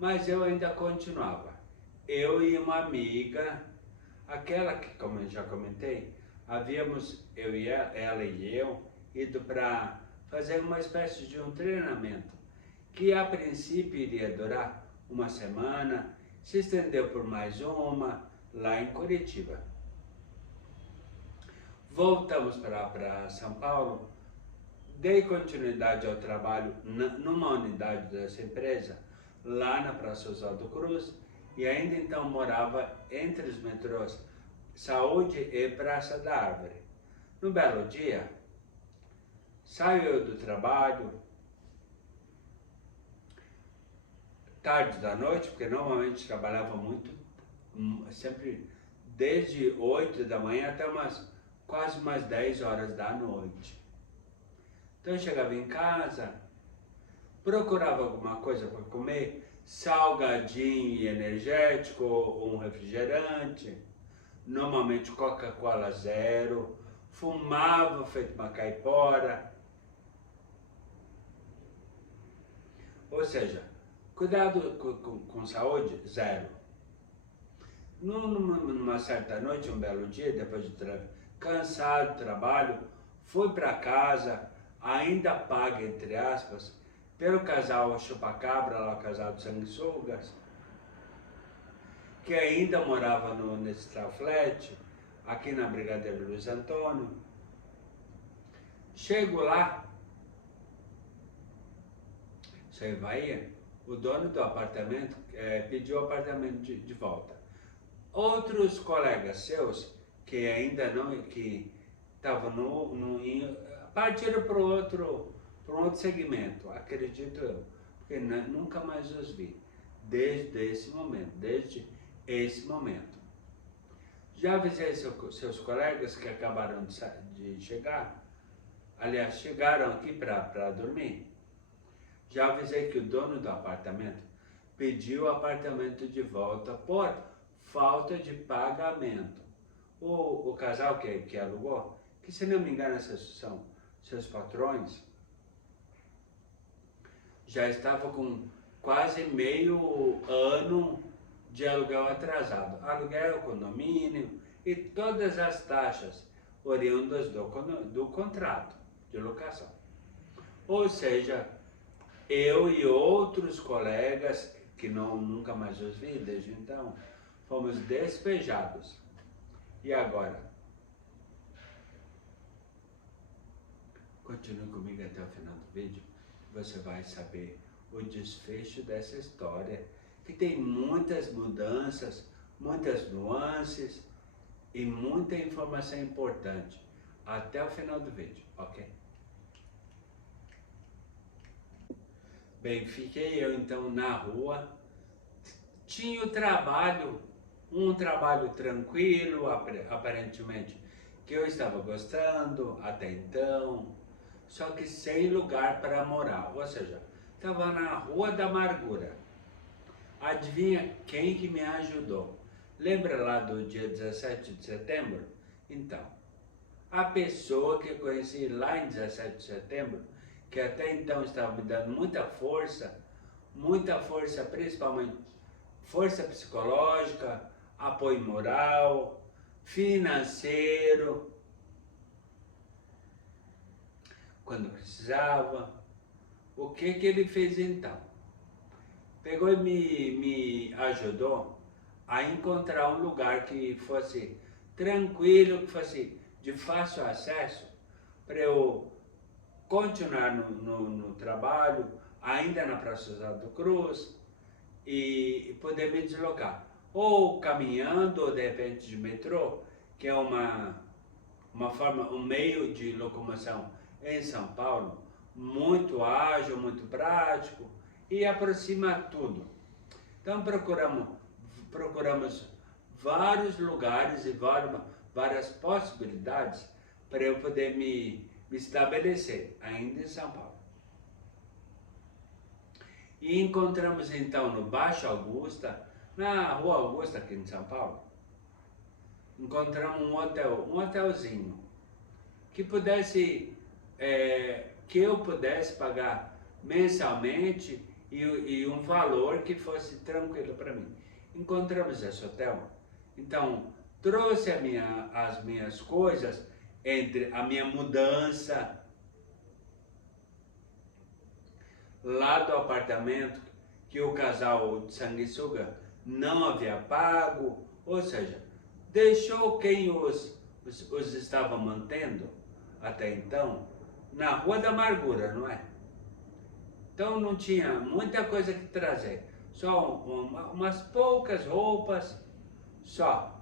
Mas eu ainda continuava. Eu e uma amiga, aquela que, como eu já comentei, havíamos, ela e eu, ido para fazer uma espécie de um treinamento, que a princípio iria durar uma semana, se estendeu por mais uma, lá em Curitiba. Voltamos para São Paulo, dei continuidade ao trabalho numa unidade dessa empresa, lá na Praça Oswaldo Cruz, e ainda então morava entre os metrôs Saúde e Praça da Árvore. No belo dia, saio eu do trabalho, tarde da noite, porque normalmente trabalhava muito, sempre desde 8 da manhã até quase umas 10 horas da noite. Então eu chegava em casa, procurava alguma coisa para comer, salgadinho e energético, ou um refrigerante, normalmente Coca-Cola zero, fumava feito uma caipora. Ou seja, cuidado com saúde, zero. Numa certa noite, um belo dia, depois de cansado do trabalho, fui para casa, ainda paga, entre aspas, pelo casal Chupacabra, lá o casal de sanguessugas, que ainda morava nesse Flat, aqui na Brigadeiro Luiz Antônio. Chego lá, você vai, o dono do apartamento pediu o apartamento de volta. Outros colegas seus, que ainda não, que estavam partiram para um outro segmento, acredito eu, porque nunca mais os vi, desde esse momento. Já avisei seus colegas que acabaram de chegar, aliás, chegaram aqui para dormir. Já avisei que o dono do apartamento pediu o apartamento de volta por falta de pagamento. O casal que alugou, que se não me engano são seus patrões, já estava com quase meio ano de aluguel atrasado. Aluguel, condomínio e todas as taxas oriundas do contrato de locação. Ou seja, eu e outros colegas, que nunca mais os vi desde então, fomos despejados. E agora? Continue comigo até o final do vídeo, você vai saber o desfecho dessa história, que tem muitas mudanças, muitas nuances e muita informação importante. Até o final do vídeo, ok? Bem, fiquei eu então na rua, tinha o trabalho, um trabalho tranquilo, aparentemente, que eu estava gostando até então, só que sem lugar para morar, ou seja, estava na Rua da Amargura. Adivinha quem que me ajudou? Lembra lá do dia 17 de setembro? Então, a pessoa que eu conheci lá em 17 de setembro, que até então estava me dando muita força, principalmente força psicológica, apoio moral, financeiro, quando precisava. O que ele fez então? Pegou e me ajudou a encontrar um lugar que fosse tranquilo, que fosse de fácil acesso, para eu continuar no trabalho, ainda na Praça Oswaldo Cruz, e poder me deslocar. Ou caminhando, ou de repente de metrô, que é uma forma, um meio de locomoção em São Paulo, muito ágil, muito prático e aproxima tudo. Então procuramos vários lugares e várias possibilidades para eu poder me estabelecer ainda em São Paulo. E encontramos então no Baixo Augusta, na Rua Augusta aqui em São Paulo, encontramos um hotelzinho que que eu pudesse pagar mensalmente e um valor que fosse tranquilo para mim. Encontramos esse hotel, então trouxe as minhas coisas, entre a minha mudança lá do apartamento que o casal de sanguessuga não havia pago, ou seja, deixou quem os estava mantendo até então na Rua da Amargura, não é? Então não tinha muita coisa que trazer, só umas poucas roupas, só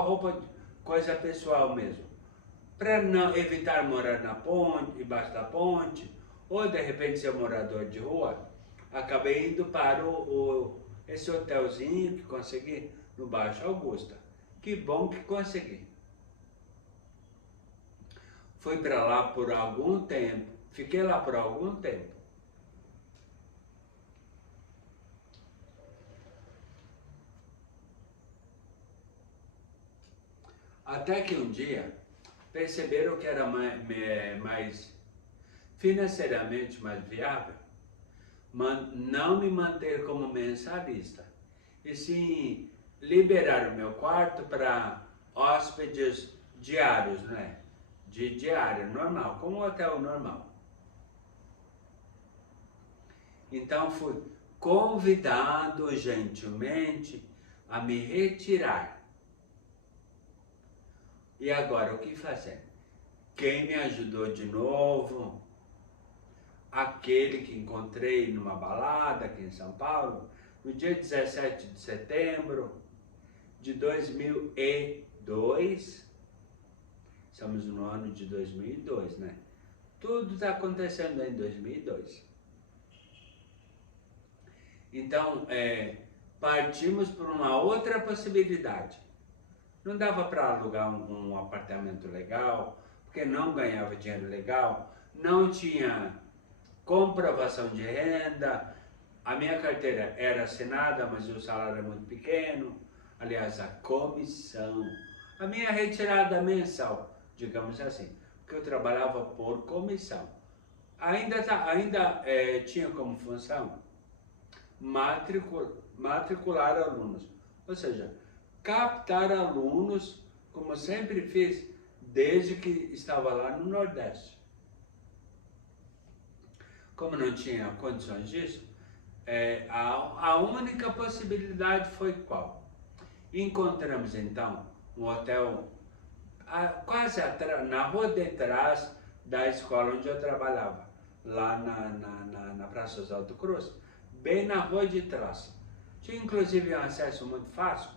roupa, coisa pessoal mesmo, para não evitar morar na ponte, embaixo da ponte, ou de repente ser morador de rua. Acabei indo para esse hotelzinho que consegui no Baixo Augusta. Que bom que consegui. Fui para lá por algum tempo, fiquei lá por algum tempo. Até que um dia perceberam que era mais financeiramente mais viável não me manter como mensalista, e sim liberar o meu quarto para hóspedes diários, né? De diária, normal, como um hotel normal. Então fui convidado gentilmente a me retirar. E agora o que fazer? Quem me ajudou de novo? Aquele que encontrei numa balada aqui em São Paulo, no dia 17 de setembro de 2002. Estamos no ano de 2002, né? Tudo está acontecendo em 2002. Então, partimos por uma outra possibilidade. Não dava para alugar um apartamento legal, porque não ganhava dinheiro legal, não tinha comprovação de renda, a minha carteira era assinada, mas o salário é muito pequeno, aliás, a comissão, a minha retirada mensal, digamos assim, porque eu trabalhava por comissão. Ainda tinha como função matricular alunos, ou seja, captar alunos, como sempre fiz, desde que estava lá no Nordeste. Como não tinha condições disso, a única possibilidade foi qual? Encontramos então um hotel quase na rua de trás da escola onde eu trabalhava, lá na Praça Oswaldo Cruz, bem na rua de trás. Tinha inclusive um acesso muito fácil,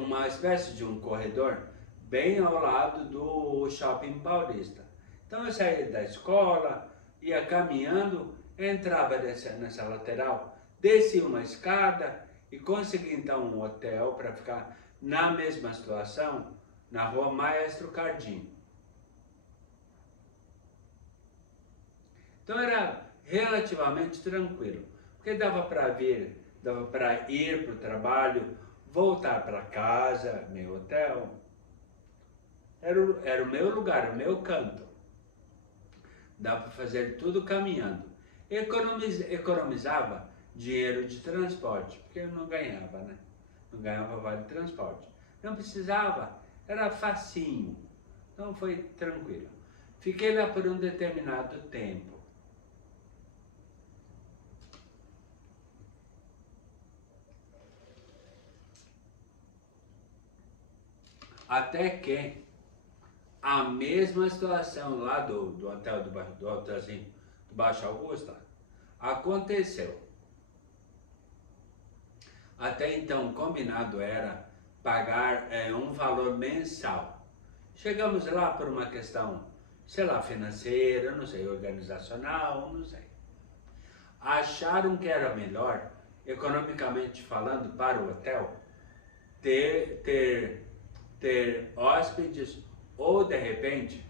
uma espécie de um corredor bem ao lado do Shopping Paulista. Então eu saía da escola, ia caminhando, entrava nessa lateral, descia uma escada e consegui então um hotel para ficar na mesma situação, na Rua Maestro Cardim. Então era relativamente tranquilo, porque dava para ir para o trabalho, voltar para casa, meu hotel. Era o meu lugar, o meu canto. Dá para fazer tudo caminhando. Economizava dinheiro de transporte, porque eu não ganhava, né? Não ganhava vale transporte. Não precisava, era facinho. Então foi tranquilo. Fiquei lá por um determinado tempo. Até que a mesma situação lá do hotel do hotelzinho do Baixo Augusta aconteceu. Até então, o combinado era pagar um valor mensal. Chegamos lá por uma questão, sei lá, financeira, não sei, organizacional, não sei. Acharam que era melhor, economicamente falando, para o hotel, ter hóspedes ou, de repente,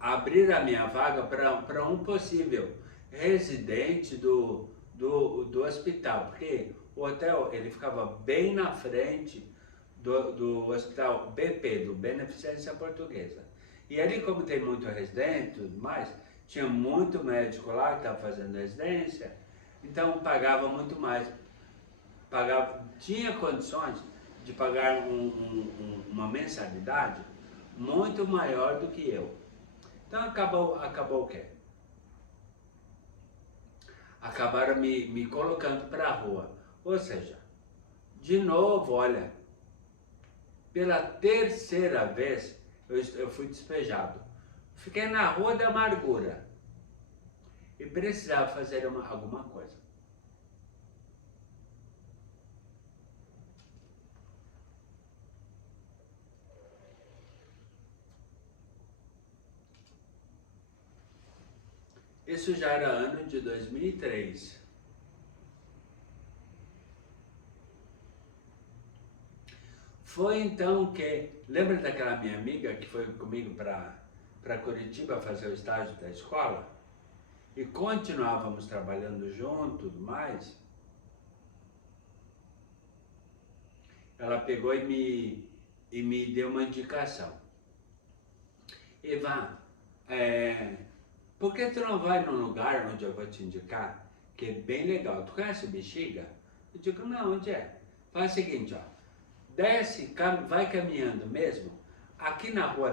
abrir a minha vaga para um possível residente do hospital, porque o hotel ele ficava bem na frente do hospital BP, do Beneficência Portuguesa. E ali, como tem muito residente e tudo mais, tinha muito médico lá que estava fazendo residência, então pagava muito mais. Tinha condições de pagar uma mensalidade muito maior do que eu. Então acabou o quê? Acabaram me colocando para a rua. Ou seja, de novo, olha, pela terceira vez eu fui despejado. Fiquei na rua da amargura e precisava fazer alguma coisa. Isso já era ano de 2003. Foi então que, lembra daquela minha amiga que foi comigo para Curitiba fazer o estágio da escola? E continuávamos trabalhando junto, tudo mais. Ela pegou e me deu uma indicação. Ivan, por que tu não vai num lugar onde eu vou te indicar, que é bem legal? Tu conhece o Bexiga? Eu digo, não, onde é? Faz o seguinte, ó, desce, vai caminhando mesmo, aqui na rua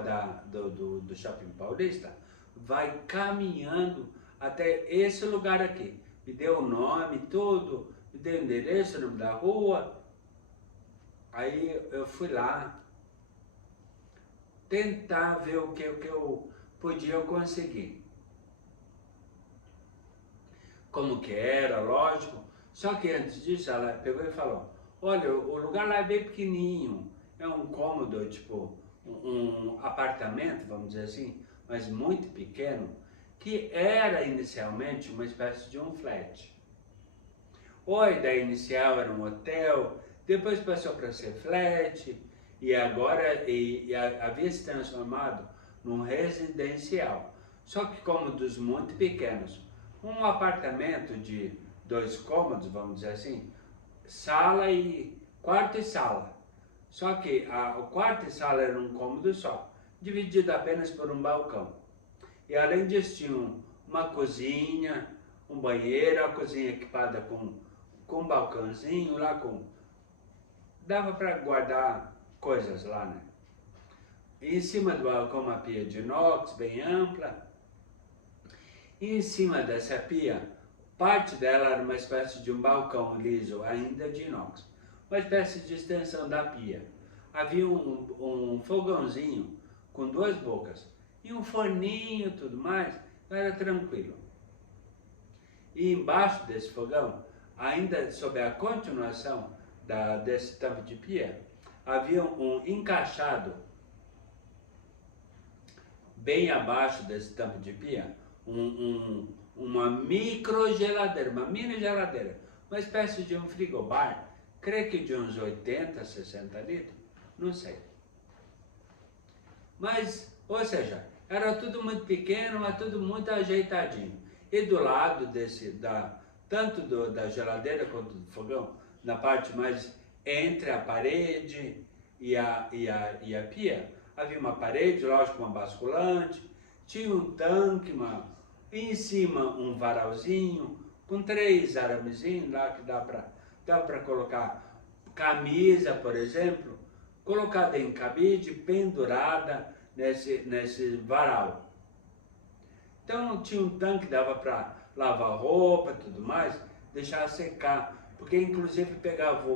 do Shopping Paulista, vai caminhando até esse lugar aqui. Me deu o nome, tudo, me deu o endereço, o nome da rua. Aí eu fui lá tentar ver o que eu podia conseguir. Como que era, lógico. Só que antes disso ela pegou e falou, olha, o lugar lá é bem pequenininho, é um cômodo, tipo um apartamento, vamos dizer assim, mas muito pequeno, que era inicialmente uma espécie de um flat. A ideia inicial era um hotel, depois passou para ser flat, e agora havia se transformado num residencial. Só que como dos muito pequenos, um apartamento de 2 cômodos, vamos dizer assim, quarto e sala. Só que o quarto e sala era um cômodo só, dividido apenas por um balcão. E além disso tinha uma cozinha, um banheiro, a cozinha equipada com um balcãozinho lá dava para guardar coisas lá, né? E em cima do balcão uma pia de inox bem ampla. E em cima dessa pia, parte dela era uma espécie de um balcão liso, ainda de inox. Uma espécie de extensão da pia. Havia um fogãozinho com 2 bocas. E um forninho e tudo mais, era tranquilo. E embaixo desse fogão, ainda sob a continuação desse tampo de pia, havia um encaixado bem abaixo desse tampo de pia, uma micro geladeira, uma mini geladeira, uma espécie de um frigobar, creio que de uns 80, 60 litros, não sei. Mas, ou seja, era tudo muito pequeno, mas tudo muito ajeitadinho. E do lado tanto da geladeira quanto do fogão, na parte mais entre a parede e a pia, havia uma parede, lógico, uma basculante, tinha um tanque, Em cima um varalzinho, com 3 aramezinhos lá que dá para colocar camisa, por exemplo, colocada em cabide, pendurada nesse varal. Então tinha um tanque que dava para lavar roupa e tudo mais, deixar secar, porque inclusive pegava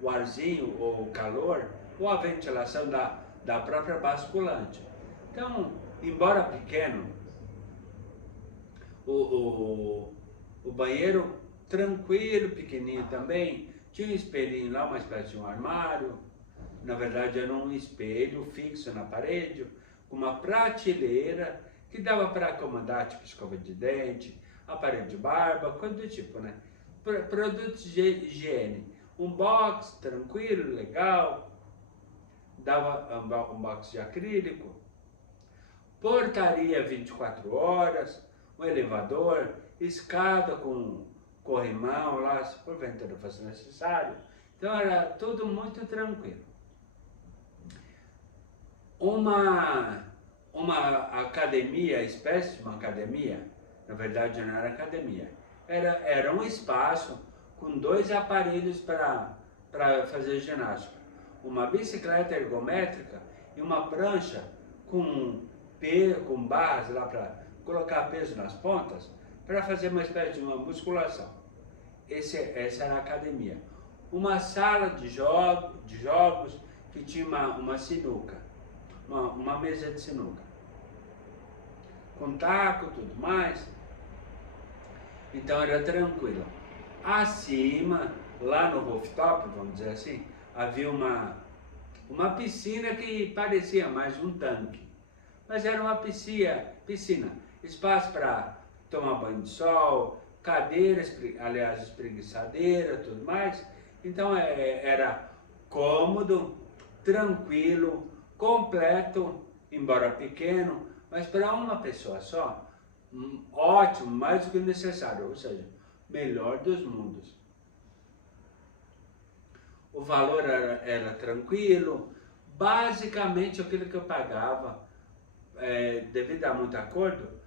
o arzinho, ou o calor, ou a ventilação da própria basculante. Então, embora pequeno, o banheiro tranquilo, pequenininho também, tinha um espelhinho lá, uma espécie de um armário, na verdade era um espelho fixo na parede, com uma prateleira que dava para acomodar tipo escova de dente, aparelho de barba, coisa do tipo, né? Produtos de higiene. Um box tranquilo, legal, dava um box de acrílico, portaria 24 horas, um elevador, escada com corrimão lá, se porventura fosse necessário. Então era tudo muito tranquilo. Uma academia, espécie de uma academia, na verdade não era academia, era um espaço com 2 aparelhos para fazer ginástica. Uma bicicleta ergométrica e uma prancha com barras lá para colocar peso nas pontas, para fazer uma espécie de uma musculação. Essa era a academia. Uma sala de jogos que tinha uma sinuca, uma mesa de sinuca, com taco e tudo mais. Então era tranquilo. Acima, lá no rooftop, vamos dizer assim, havia uma piscina que parecia mais um tanque. Mas era uma piscina, espaço para tomar banho de sol, cadeiras, aliás, espreguiçadeira, tudo mais. Então era cômodo, tranquilo, completo, embora pequeno, mas para uma pessoa só, ótimo, mais do que necessário, ou seja, melhor dos mundos. O valor era tranquilo, basicamente aquilo que eu pagava, devido a muito acordo,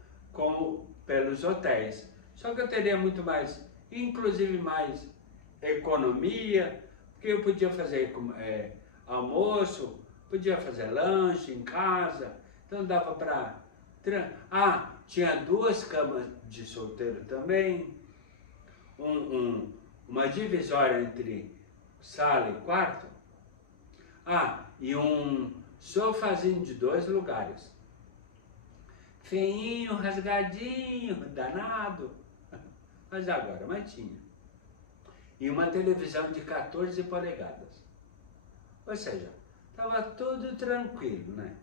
pelos hotéis. Só que eu teria muito mais, inclusive mais economia, porque eu podia fazer almoço, podia fazer lanche em casa, então dava para... tinha 2 camas de solteiro também, uma divisória entre sala e quarto, e um sofazinho de 2 lugares. Feinho, rasgadinho, danado, mas tinha. E uma televisão de 14 polegadas. Ou seja, estava tudo tranquilo, né?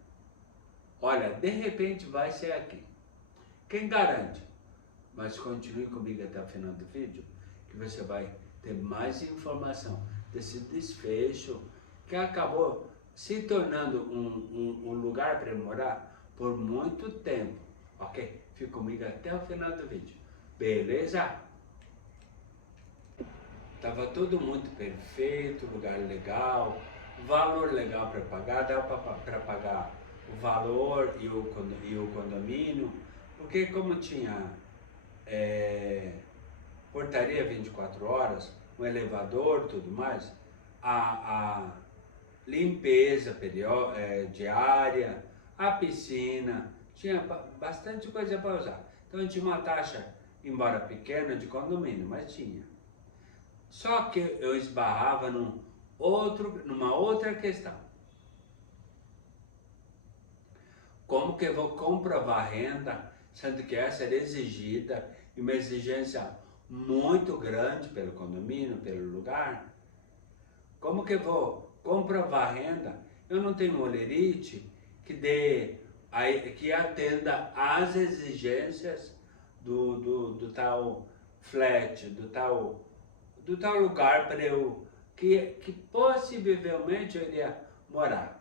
Olha, de repente vai ser aqui. Quem garante? Mas continue comigo até o final do vídeo, que você vai ter mais informação desse desfecho que acabou se tornando um lugar para morar por muito tempo, ok? Fique comigo até o final do vídeo, beleza? Tava tudo muito perfeito, lugar legal, valor legal para pagar, dava para pagar o valor e o condomínio, porque como tinha portaria 24 horas, um elevador, tudo mais, a limpeza diária, a piscina, tinha bastante coisa para usar. Então tinha uma taxa, embora pequena, de condomínio, mas tinha. Só que eu esbarrava numa outra questão. Como que eu vou comprovar renda, sendo que essa era exigida, e uma exigência muito grande pelo condomínio, pelo lugar? Como que eu vou comprovar renda? Eu não tenho olerite que atenda às exigências do tal flat, do tal lugar para que possivelmente eu iria morar.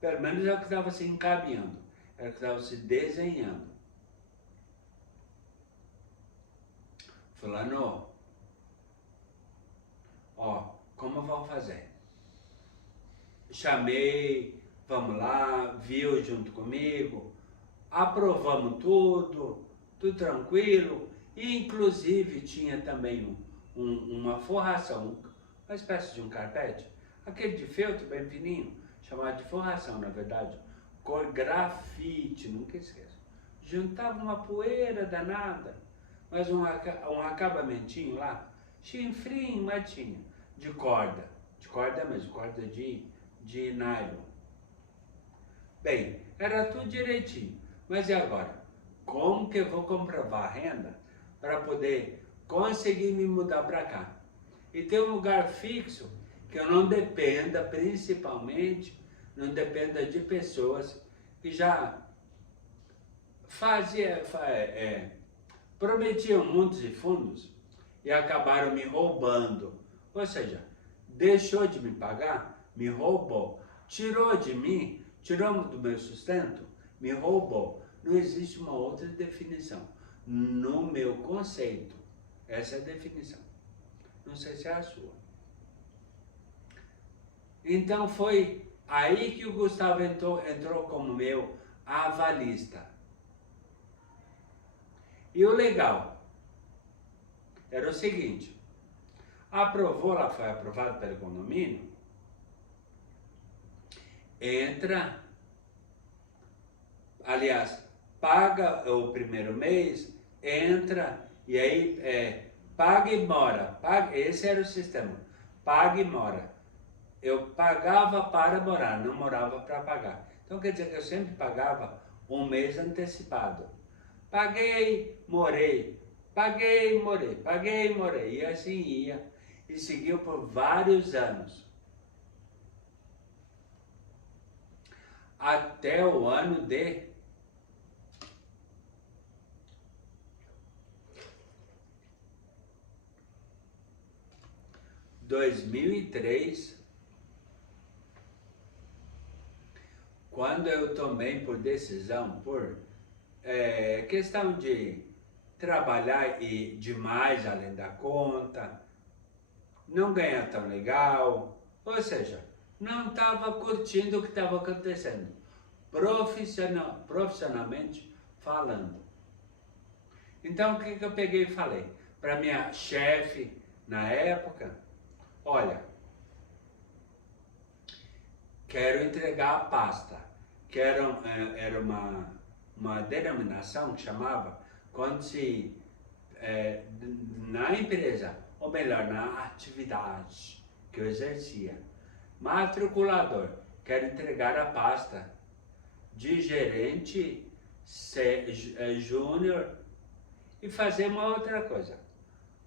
Pelo menos é o que estava se encaminhando, é o que estava se desenhando. Fulano, como vão fazer? Chamei, vamos lá, viu junto comigo, aprovamos tudo, tudo tranquilo. E, inclusive tinha também uma forração, uma espécie de um carpete, aquele de feltro bem fininho, chamado de forração na verdade, cor grafite, nunca esqueço. Juntava uma poeira danada, mas um acabamentinho lá, chinfrinho, mas tinha, de corda mesmo, corda de nylon. Bem, era tudo direitinho, mas e agora? Como que eu vou comprovar a renda para poder conseguir me mudar para cá? E ter um lugar fixo que eu não dependa, principalmente, não dependa de pessoas que já prometiam mundos e fundos e acabaram me roubando. Ou seja, deixou de me pagar, me roubou. Tirou de mim, tirou do meu sustento, me roubou. Não existe uma outra definição. No meu conceito, essa é a definição. Não sei se é a sua. Então foi aí que o Gustavo entrou como meu avalista. E o legal era o seguinte, lá foi aprovado pelo condomínio, entra, aliás, paga o primeiro mês, entra, e aí paga e mora, esse era o sistema, paga e mora. Eu pagava para morar, não morava para pagar. Então quer dizer que eu sempre pagava um mês antecipado. Paguei, morei, paguei, morei, paguei, morei. E assim ia. E seguiu por vários anos. Até o ano de 2003, quando eu tomei por decisão, por questão de trabalhar e demais além da conta, não ganhar tão legal, ou seja, não estava curtindo o que estava acontecendo, profissionalmente falando. Então o que eu peguei e falei para minha chefe na época? Olha, quero entregar a pasta, era uma denominação que chamava, quando se, na empresa, ou melhor, na atividade que eu exercia, matriculador, quero entregar a pasta de gerente júnior e fazer uma outra coisa.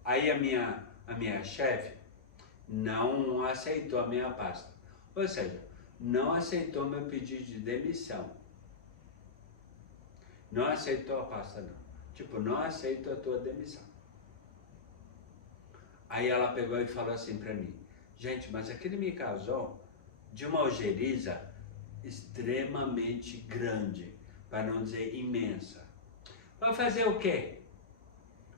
Aí a minha chefe não aceitou a minha pasta, ou seja, não aceitou meu pedido de demissão. Não aceitou a pasta não. Tipo, não aceito a tua demissão. Aí ela pegou e falou assim pra mim, gente, mas aquele me casou de uma ojeriza extremamente grande, para não dizer imensa. Vai fazer o quê?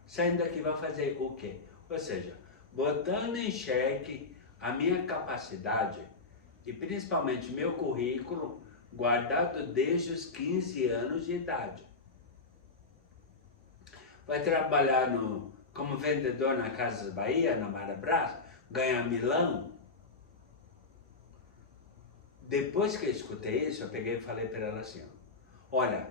Saindo daqui vai fazer o quê? Ou seja, botando em xeque a minha capacidade e principalmente meu currículo guardado desde os 15 anos de idade. Vai trabalhar como vendedor na Casas Bahia, na Marabras, ganhar milão? Depois que eu escutei isso, eu peguei e falei para ela assim, olha,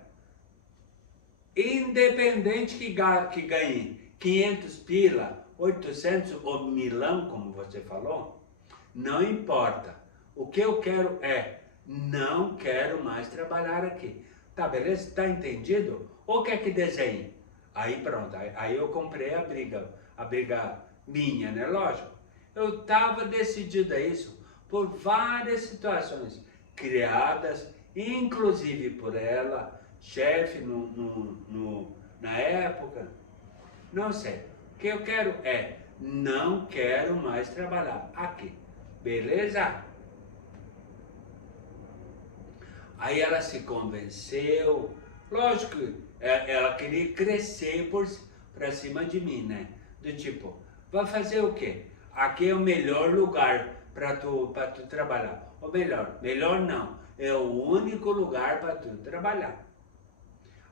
independente que ganhe 500 pila, 800 ou milão, como você falou, não importa. O que eu quero não quero mais trabalhar aqui. Tá, beleza? Tá entendido? Ou quer que desenhe? Aí pronto, aí eu comprei a briga minha, né? Lógico. Eu estava decidido a isso por várias situações criadas, inclusive por ela, chefe na época. Não sei. O que eu quero não quero mais trabalhar aqui. Beleza? Aí ela se convenceu, lógico, ela queria crescer pra cima de mim, né? Do tipo, vai fazer o quê? Aqui é o melhor lugar pra tu trabalhar. Ou melhor não, é o único lugar pra tu trabalhar.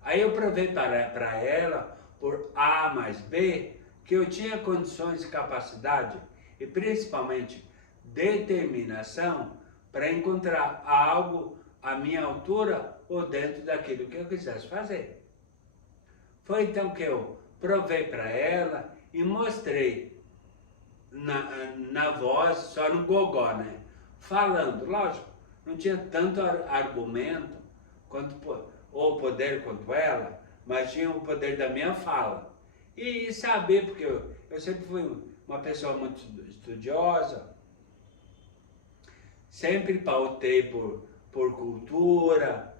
Aí eu provei para ela, por A mais B, que eu tinha condições e capacidade, e principalmente determinação, para encontrar algo à minha altura ou dentro daquilo que eu quisesse fazer. Foi então que eu provei para ela e mostrei na voz, só no gogó, né? Falando, lógico, não tinha tanto argumento quanto, ou poder quanto ela, mas tinha o poder da minha fala. E saber, porque eu sempre fui uma pessoa muito estudiosa, sempre pautei por cultura.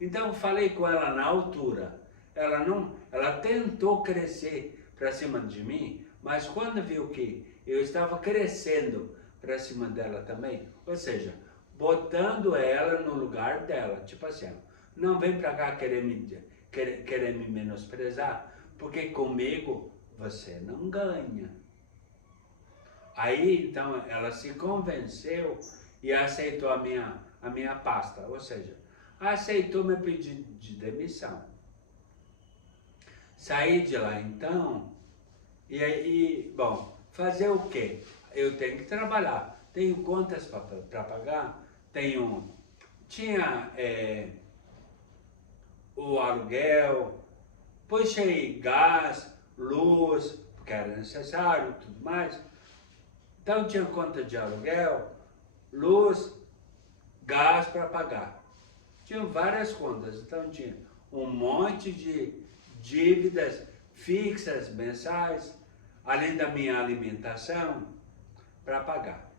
Então falei com ela na altura. Ela tentou crescer para cima de mim, mas quando viu que eu estava crescendo para cima dela também, ou seja, botando ela no lugar dela, tipo assim, não vem para cá querer me menosprezar, porque comigo você não ganha. Aí então ela se convenceu e aceitou a minha pasta, ou seja, aceitou meu pedido de demissão. Saí de lá então, e aí, bom, fazer o quê? Eu tenho que trabalhar, tenho contas para pagar, tinha o aluguel, puxei gás, luz, porque era necessário, tudo mais. Então tinha conta de aluguel, luz, gás para pagar. Tinha várias contas, então tinha um monte de dívidas fixas, mensais, além da minha alimentação, para pagar.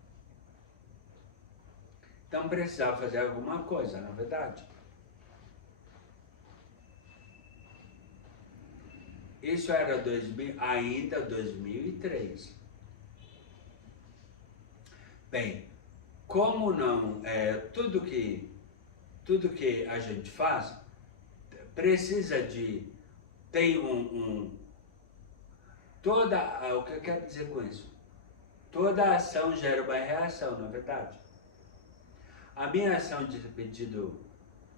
Então precisava fazer alguma coisa, na verdade. Isso era ainda 2003. Bem, como não, tudo que a gente faz precisa de, tem o que eu quero dizer com isso? Toda ação gera uma reação, na verdade. A minha ação de ter pedido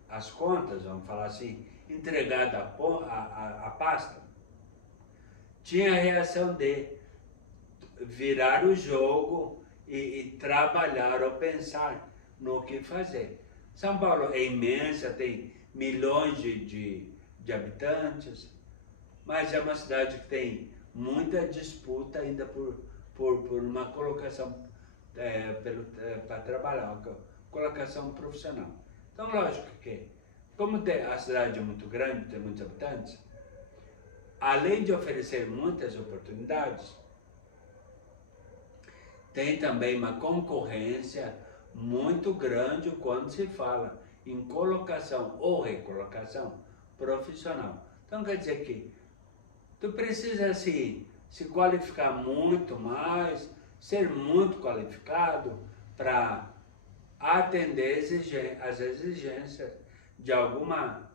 as contas, vamos falar assim, entregada a pasta, tinha a reação de virar o jogo e trabalhar ou pensar no que fazer. São Paulo é imensa, tem milhões de habitantes, mas é uma cidade que tem muita disputa ainda por uma colocação para trabalhar, uma colocação profissional. Então, lógico que, como a cidade é muito grande, tem muitos habitantes, além de oferecer muitas oportunidades, tem também uma concorrência muito grande quando se fala em colocação ou recolocação profissional. Então quer dizer que tu precisa se qualificar muito mais, ser muito qualificado para atender as exigências de alguma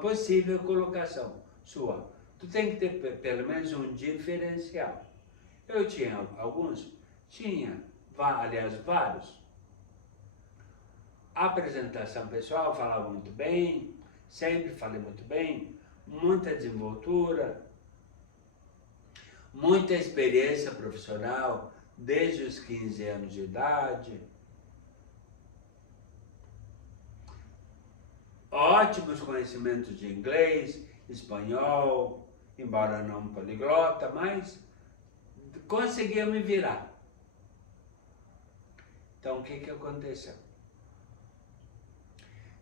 possível colocação sua. Tu tem que ter pelo menos um diferencial. Eu tinha alguns? Tinha, aliás, vários. Apresentação pessoal, falava muito bem, sempre falei muito bem, muita desenvoltura, muita experiência profissional, desde os 15 anos de idade, ótimos conhecimentos de inglês, espanhol, embora não poliglota, mas conseguia me virar. Então o que aconteceu?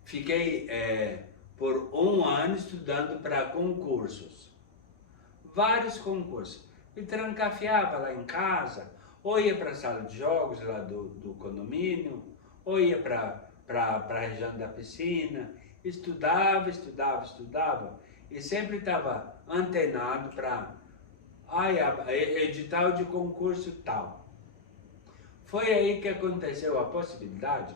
Fiquei por 1 ano estudando para concursos, vários concursos. Me trancafiava lá em casa, ou ia para a sala de jogos lá do condomínio, ou ia para a região da piscina, estudava, e sempre estava antenado para edital de concurso tal. Foi aí que aconteceu a possibilidade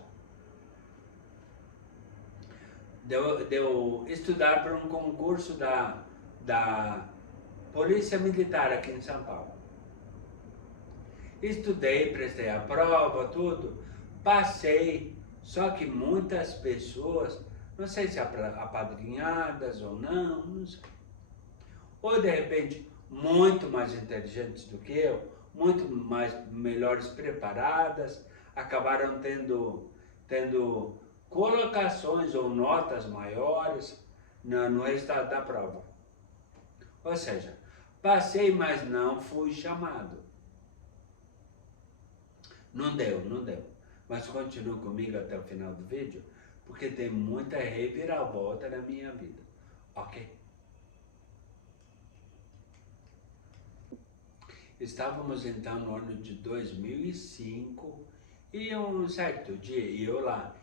de eu estudar para um concurso da Polícia Militar aqui em São Paulo. Estudei, prestei a prova, tudo, passei, só que muitas pessoas Não sei se apadrinhadas ou não, não sei. Ou de repente muito mais inteligentes do que eu, muito mais melhores preparadas, acabaram tendo colocações ou notas maiores no resultado da prova. Ou seja, passei, mas não fui chamado. Não deu, não deu. Mas continue comigo até o final do vídeo, porque tem muita reviravolta na minha vida. Ok? Estávamos então no ano de 2005 e um certo dia eu lá,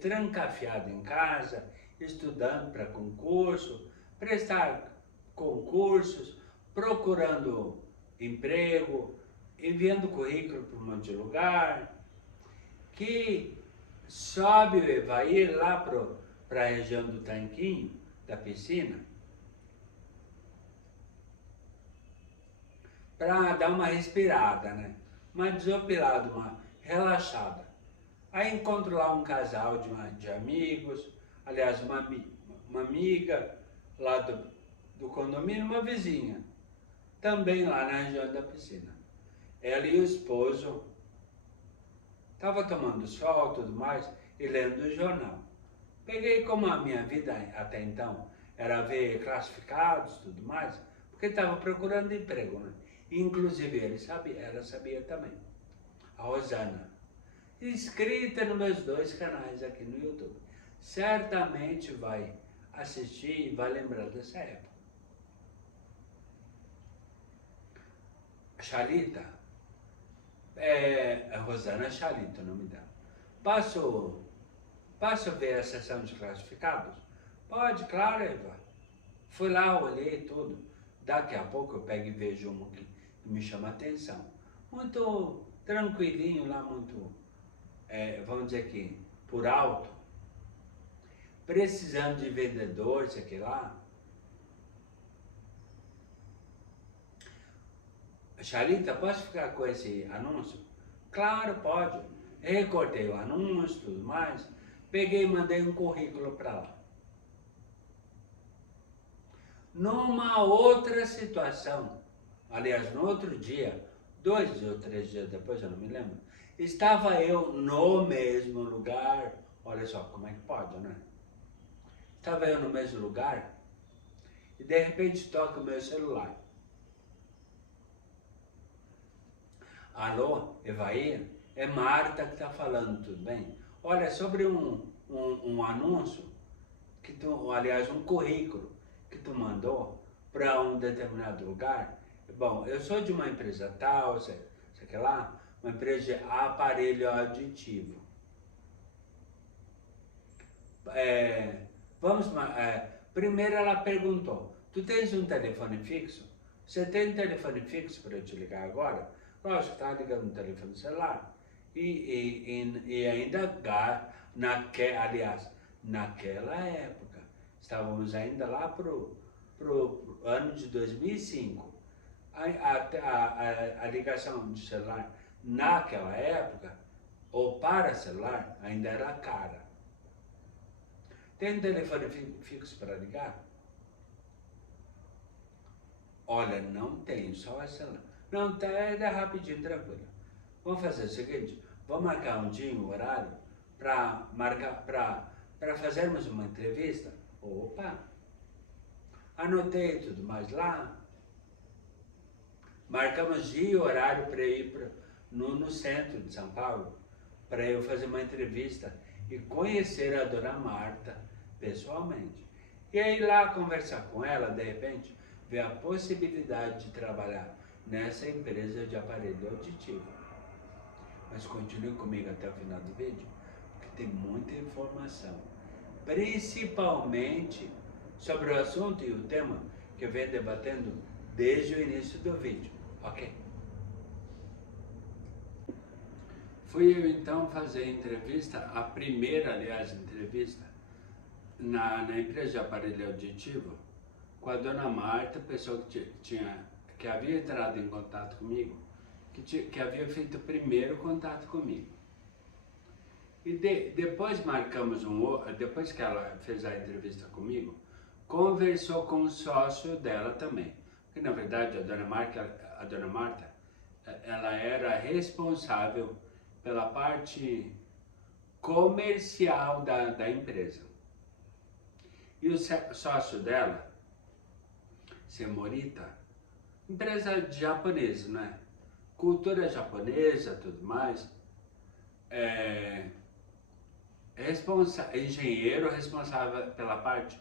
trancafiado em casa, estudando para concurso, prestar concursos, procurando emprego, enviando currículo para um monte de lugar, que sobe o Evair lá para a região do tanquinho, da piscina, para dar uma respirada, né? Uma desopilada, uma relaxada. Aí encontro lá um casal de amigos, aliás, uma amiga lá do condomínio, uma vizinha, também lá na região da piscina. Ela e o esposo estavam tomando sol e tudo mais e lendo o jornal. Peguei, como a minha vida até então era ver classificados e tudo mais, porque estava procurando emprego, né? Inclusive ela sabia também. A Rosana, inscrita nos meus 2 canais aqui no YouTube. Certamente vai assistir e vai lembrar dessa época. Charita, a Rosana Charita o nome dela. Posso ver a sessão de classificados? Pode, claro, Eva. Fui lá, olhei tudo. Daqui a pouco eu pego e vejo um que me chama a atenção. Muito tranquilinho lá, muito, vamos dizer aqui, por alto. Precisando de vendedor, sei que lá. Charita, posso ficar com esse anúncio? Claro, pode. Recortei o anúncio, tudo mais. Peguei e mandei um currículo para lá. Numa outra situação, aliás, no outro dia, 2 ou 3 dias depois, eu não me lembro, estava eu no mesmo lugar. Olha só como é que pode, né? Estava eu no mesmo lugar e de repente toca o meu celular. Alô, Evair? É Marta que está falando, tudo bem? Olha, sobre um anúncio, aliás, um currículo que tu mandou para um determinado lugar. Bom, eu sou de uma empresa tal, sei que lá, uma empresa de aparelho auditivo. Primeiro ela perguntou, tu tens um telefone fixo? Você tem um telefone fixo para eu te ligar agora? Lógico, estava ligando no telefone celular. E ainda, naquela época, estávamos ainda lá pro ano de 2005. A ligação de celular naquela época, ou para celular, ainda era cara. Tem um telefone fixo para ligar? Olha, não tem, só é celular. Não, é rapidinho, tranquilo. Vamos fazer o seguinte, vamos marcar um dia, um horário, para fazermos uma entrevista? Opa! Anotei tudo mais lá. Marcamos dia e horário para ir no centro de São Paulo, para eu fazer uma entrevista e conhecer a dona Marta pessoalmente. E aí lá conversar com ela, de repente, ver a possibilidade de trabalhar nessa empresa de aparelho auditivo. Mas continue comigo até o final do vídeo, porque tem muita informação, principalmente sobre o assunto e o tema que eu venho debatendo desde o início do vídeo, ok? Fui eu então fazer entrevista, a primeira, aliás, entrevista, na empresa de aparelho auditivo, com a dona Marta, pessoa que havia entrado em contato comigo, que havia feito o primeiro contato comigo. E depois marcamos depois que ela fez a entrevista comigo, conversou com o sócio dela também. Porque na verdade a dona Marta, ela era responsável pela parte comercial da empresa. E o sócio dela, seu Morita, empresa de japonesa, né? Cultura japonesa, tudo mais. Engenheiro responsável pela parte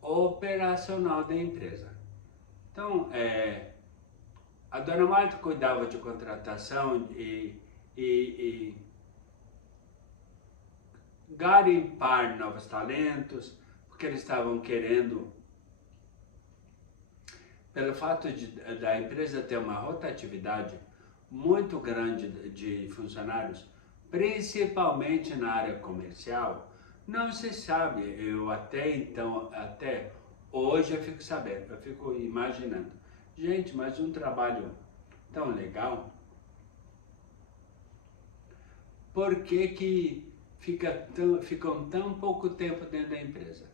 operacional da empresa. Então, a dona Marta cuidava de contratação e garimpar novos talentos, porque eles estavam querendo, pelo fato da empresa ter uma rotatividade muito grande de funcionários, principalmente na área comercial, não se sabe. Eu até hoje eu fico sabendo, eu fico imaginando, gente, mas um trabalho tão legal, por que ficam tão pouco tempo dentro da empresa?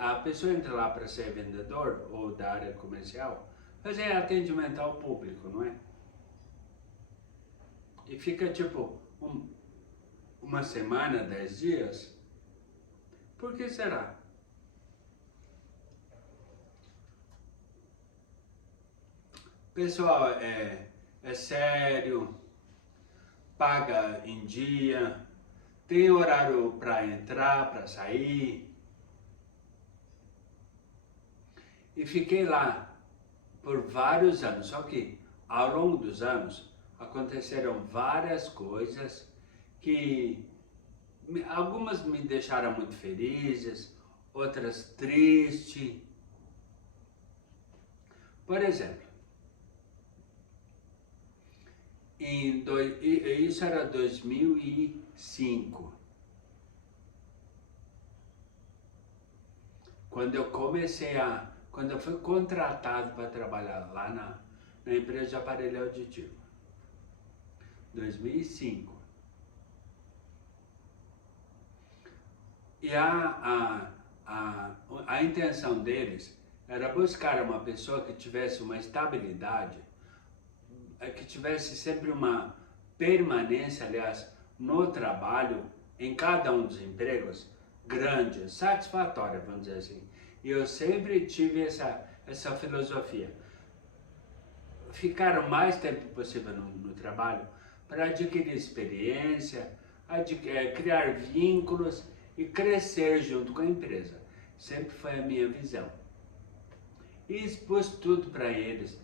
A pessoa entra lá para ser vendedor ou da área comercial, fazer atendimento ao público, não é? E fica tipo uma semana, 10 dias. Por que será? Pessoal, é sério, paga em dia, tem horário para entrar, para sair. E fiquei lá por vários anos, só que ao longo dos anos aconteceram várias coisas que algumas me deixaram muito felizes, outras tristes. Por exemplo, isso era 2005, quando eu fui contratado para trabalhar lá na empresa de aparelho auditivo. 2005. E a intenção deles era buscar uma pessoa que tivesse uma estabilidade, que tivesse sempre uma permanência, aliás, no trabalho, em cada um dos empregos, grande, satisfatória, vamos dizer assim. E eu sempre tive essa filosofia. Ficar o mais tempo possível no trabalho para adquirir experiência, criar vínculos e crescer junto com a empresa. Sempre foi a minha visão. E expus tudo para eles,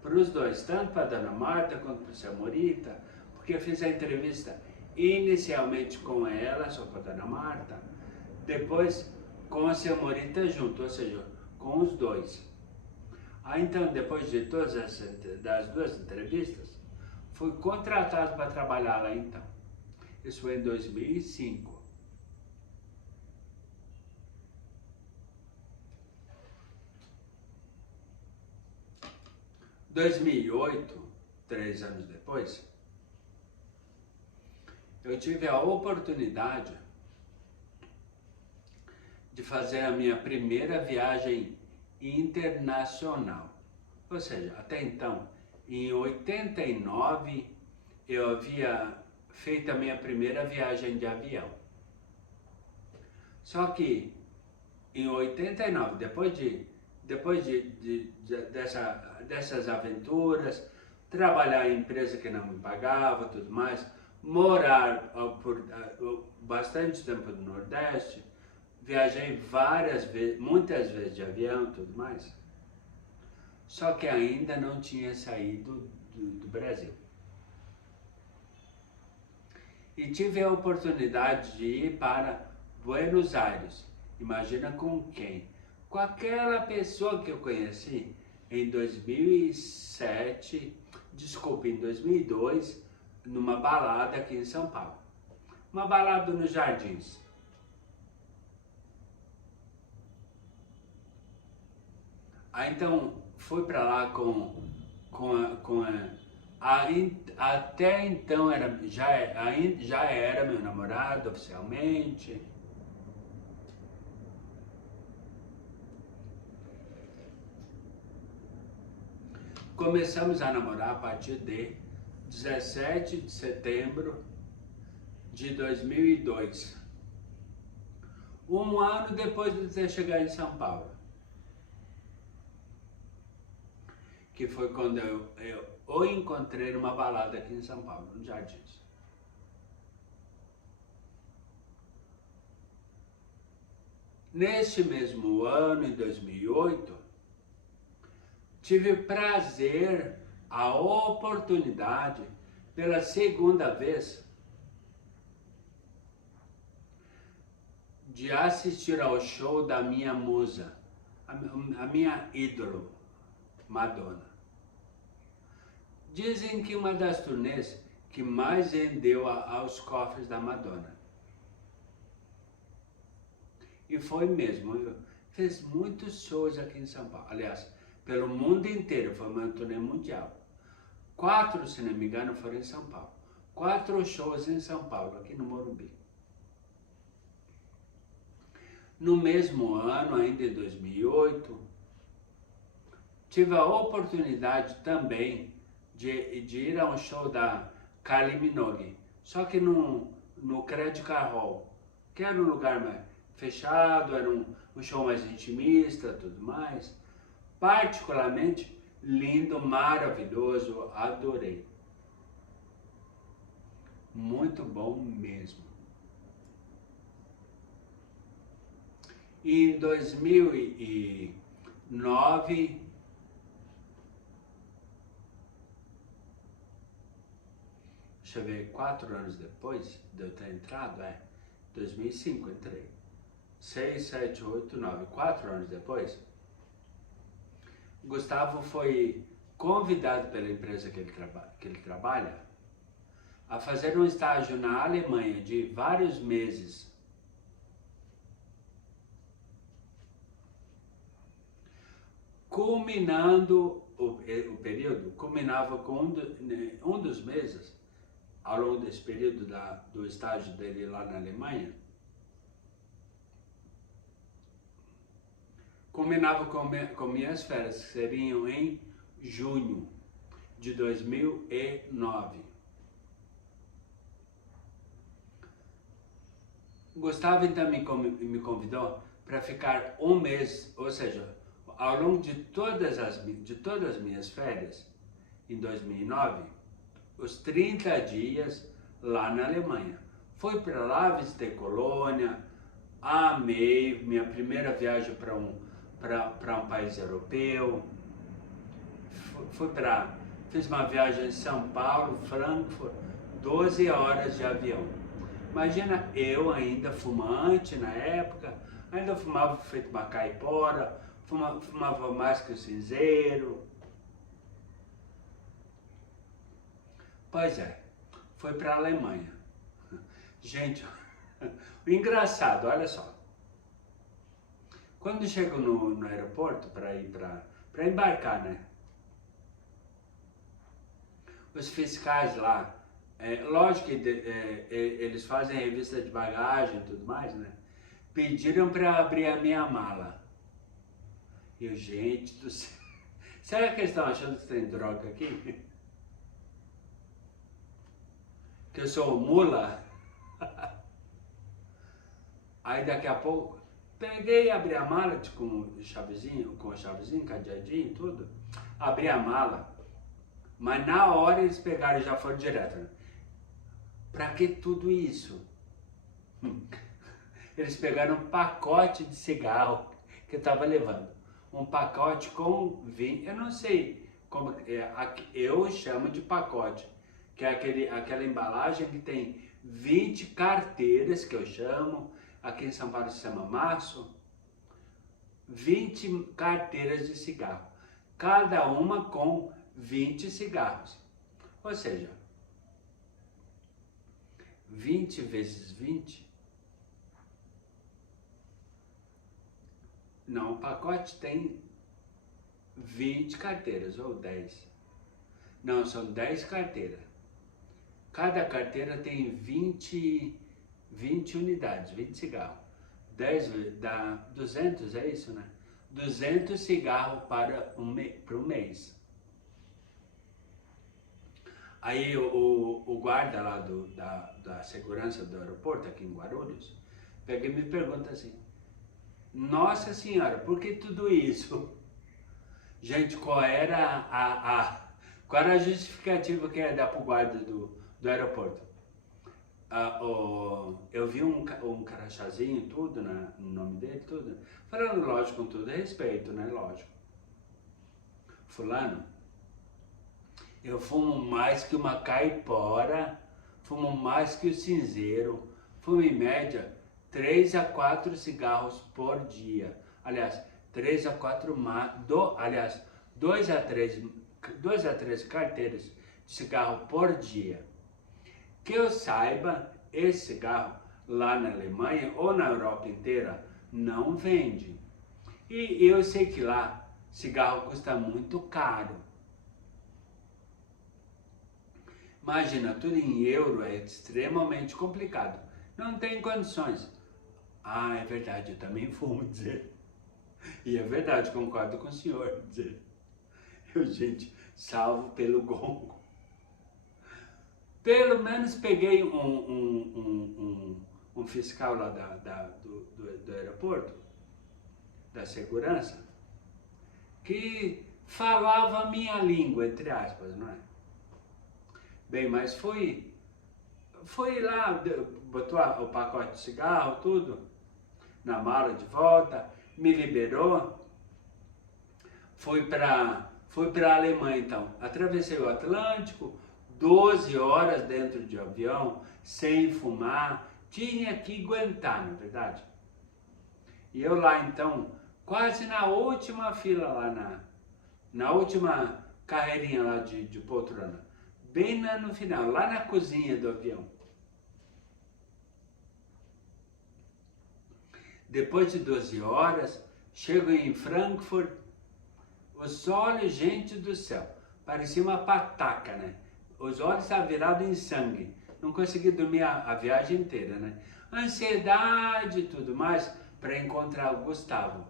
para os dois, tanto para a dona Marta quanto para o seu Morita, porque eu fiz a entrevista inicialmente com ela, só com a dona Marta, depois com o seu Morita junto, ou seja, com os dois. Então, depois de todas das duas entrevistas, fui contratado para trabalhar lá então. Isso foi em 2005. 2008, 3 anos depois, eu tive a oportunidade de fazer a minha primeira viagem internacional. Ou seja, até então, em 89, eu havia feito a minha primeira viagem de avião. Só que em 89, depois dessas aventuras, trabalhar em empresa que não me pagava, tudo mais, morar por bastante tempo no Nordeste, viajei muitas vezes de avião, tudo mais. Só que ainda não tinha saído do Brasil. E tive a oportunidade de ir para Buenos Aires. Imagina com quem? Com aquela pessoa que eu conheci em 2007, em 2002, numa balada aqui em São Paulo. Uma balada nos Jardins. Aí então fui para lá com Até então já era meu namorado oficialmente. Começamos a namorar a partir de 17 de setembro de 2002. Um ano depois de ter chegado em São Paulo. Que foi quando eu o encontrei numa balada aqui em São Paulo, no Jardins. Neste mesmo ano, em 2008, tive o prazer, a oportunidade, pela segunda vez, de assistir ao show da minha musa, a minha ídolo, Madonna. Dizem que uma das turnês que mais rendeu aos cofres da Madonna. E foi mesmo, fez muitos shows aqui em São Paulo, aliás, pelo mundo inteiro, foi uma turnê mundial. 4, se não me engano, foram em São Paulo. 4 shows em São Paulo, aqui no Morumbi. No mesmo ano, ainda em 2008, tive a oportunidade também de ir a um show da Kylie Minogue, só que no Credit Card Hall, que era um lugar mais fechado, era um show mais intimista, tudo mais. Particularmente lindo, maravilhoso, adorei. Muito bom mesmo. E em 2009, deixa eu ver, 4 anos depois de eu ter entrado, 2005 entrei. 6, 7, 8, 9, 4 anos depois, Gustavo foi convidado pela empresa que ele trabalha a fazer um estágio na Alemanha de vários meses. Culminando o período, culminava com um dos meses, ao longo desse período do estágio dele lá na Alemanha, culminava com minhas férias, que seriam em junho de 2009. Gustavo então me convidou para ficar um mês, ou seja, ao longo de todas as minhas férias, em 2009, os 30 dias lá na Alemanha. Fui para lá, visitei Colônia, amei, minha primeira viagem para um país europeu. Fiz uma viagem em São Paulo, Frankfurt, 12 horas de avião. Imagina eu ainda fumante na época, ainda fumava feito uma caipora, fumava mais que o cinzeiro. Pois é, foi para a Alemanha. Gente, o engraçado, olha só. Quando chego no aeroporto para embarcar, né? Os fiscais lá, lógico que eles fazem revista de bagagem e tudo mais, né? Pediram para abrir a minha mala. E eu, gente do céu, será que eles estão achando que tem droga aqui? Que eu sou mula? Aí daqui a pouco, peguei e abri a mala com a chavezinho, cadeadinho e tudo. Abri a mala, mas na hora eles pegaram e já foram direto. Né? Pra que tudo isso? Eles pegaram um pacote de cigarro que eu tava levando. Um pacote com vinho, eu não sei como eu chamo de pacote, que é aquela embalagem que tem 20 carteiras, que eu chamo, aqui em São Paulo se chama maço, 20 carteiras de cigarro, cada uma com 20 cigarros. Ou seja, 20 vezes 20, não, o pacote tem 20 carteiras, ou 10. Não, são 10 carteiras. Cada carteira tem 20 unidades, 20 cigarros. 10 dá 200, é isso, né? 200 cigarros para um mês. Aí o guarda lá da segurança do aeroporto, aqui em Guarulhos, pega e me pergunta assim, nossa senhora, por que tudo isso? Gente, qual era a justificativa que ia dar para o guarda do aeroporto? Eu vi um crachazinho, tudo, no nome dele, tudo. Falando, lógico, com todo respeito, né? Lógico. Fulano, eu fumo mais que uma caipora, fumo mais que o cinzeiro, fumo em média 3 a 4 cigarros por dia. Aliás, 2 a 3 carteiras de cigarro por dia. Que eu saiba, esse cigarro lá na Alemanha ou na Europa inteira não vende. E eu sei que lá cigarro custa muito caro. Imagina, tudo em euro é extremamente complicado. Não tem condições. Ah, é verdade, eu também fumo, dizer. E é verdade, concordo com o senhor, dizer. Eu, gente, salvo pelo gongo. Pelo menos peguei um fiscal lá do aeroporto, da segurança, que falava a minha língua, entre aspas, não é? Bem, mas fui lá, botou o pacote de cigarro, tudo, na mala de volta, me liberou, fui para a Alemanha então. Atravessei o Atlântico, 12 horas dentro de avião, sem fumar, tinha que aguentar, na verdade. E eu lá então, quase na última fila lá, na última carreirinha lá de poltrona, bem no final, lá na cozinha do avião. Depois de 12 horas, chego em Frankfurt, os olhos, gente do céu, parecia uma pataca, né? Os olhos estavam virados em sangue. Não consegui dormir a viagem inteira, né? Ansiedade e tudo mais para encontrar o Gustavo.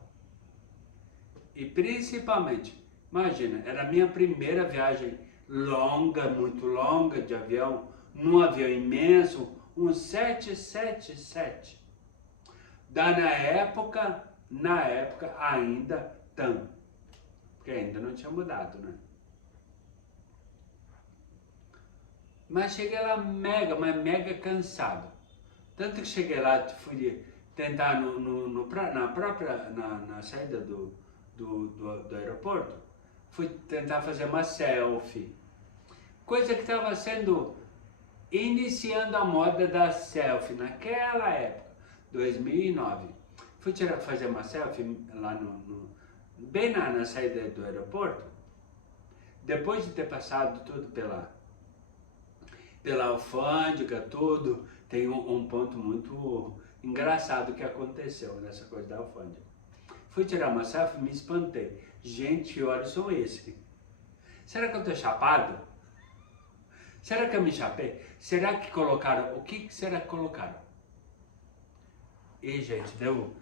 E principalmente, imagina, era a minha primeira viagem longa, muito longa de avião, num avião imenso, um 777. Na época ainda TAM, porque ainda não tinha mudado, né? Mas cheguei lá mega cansado. Tanto que cheguei lá, fui tentar na saída do aeroporto, fui tentar fazer uma selfie. Coisa que estava iniciando a moda da selfie naquela época, 2009. Fui fazer uma selfie lá bem na saída do aeroporto, depois de ter passado tudo pela alfândega, tudo. Tem um ponto muito engraçado que aconteceu nessa coisa da alfândega. Fui tirar uma selfie e me espantei. Gente, que olhos são esses? Será que eu tô chapado? Será que eu me chapei? Será que colocaram? O que será que colocaram? E, gente, deu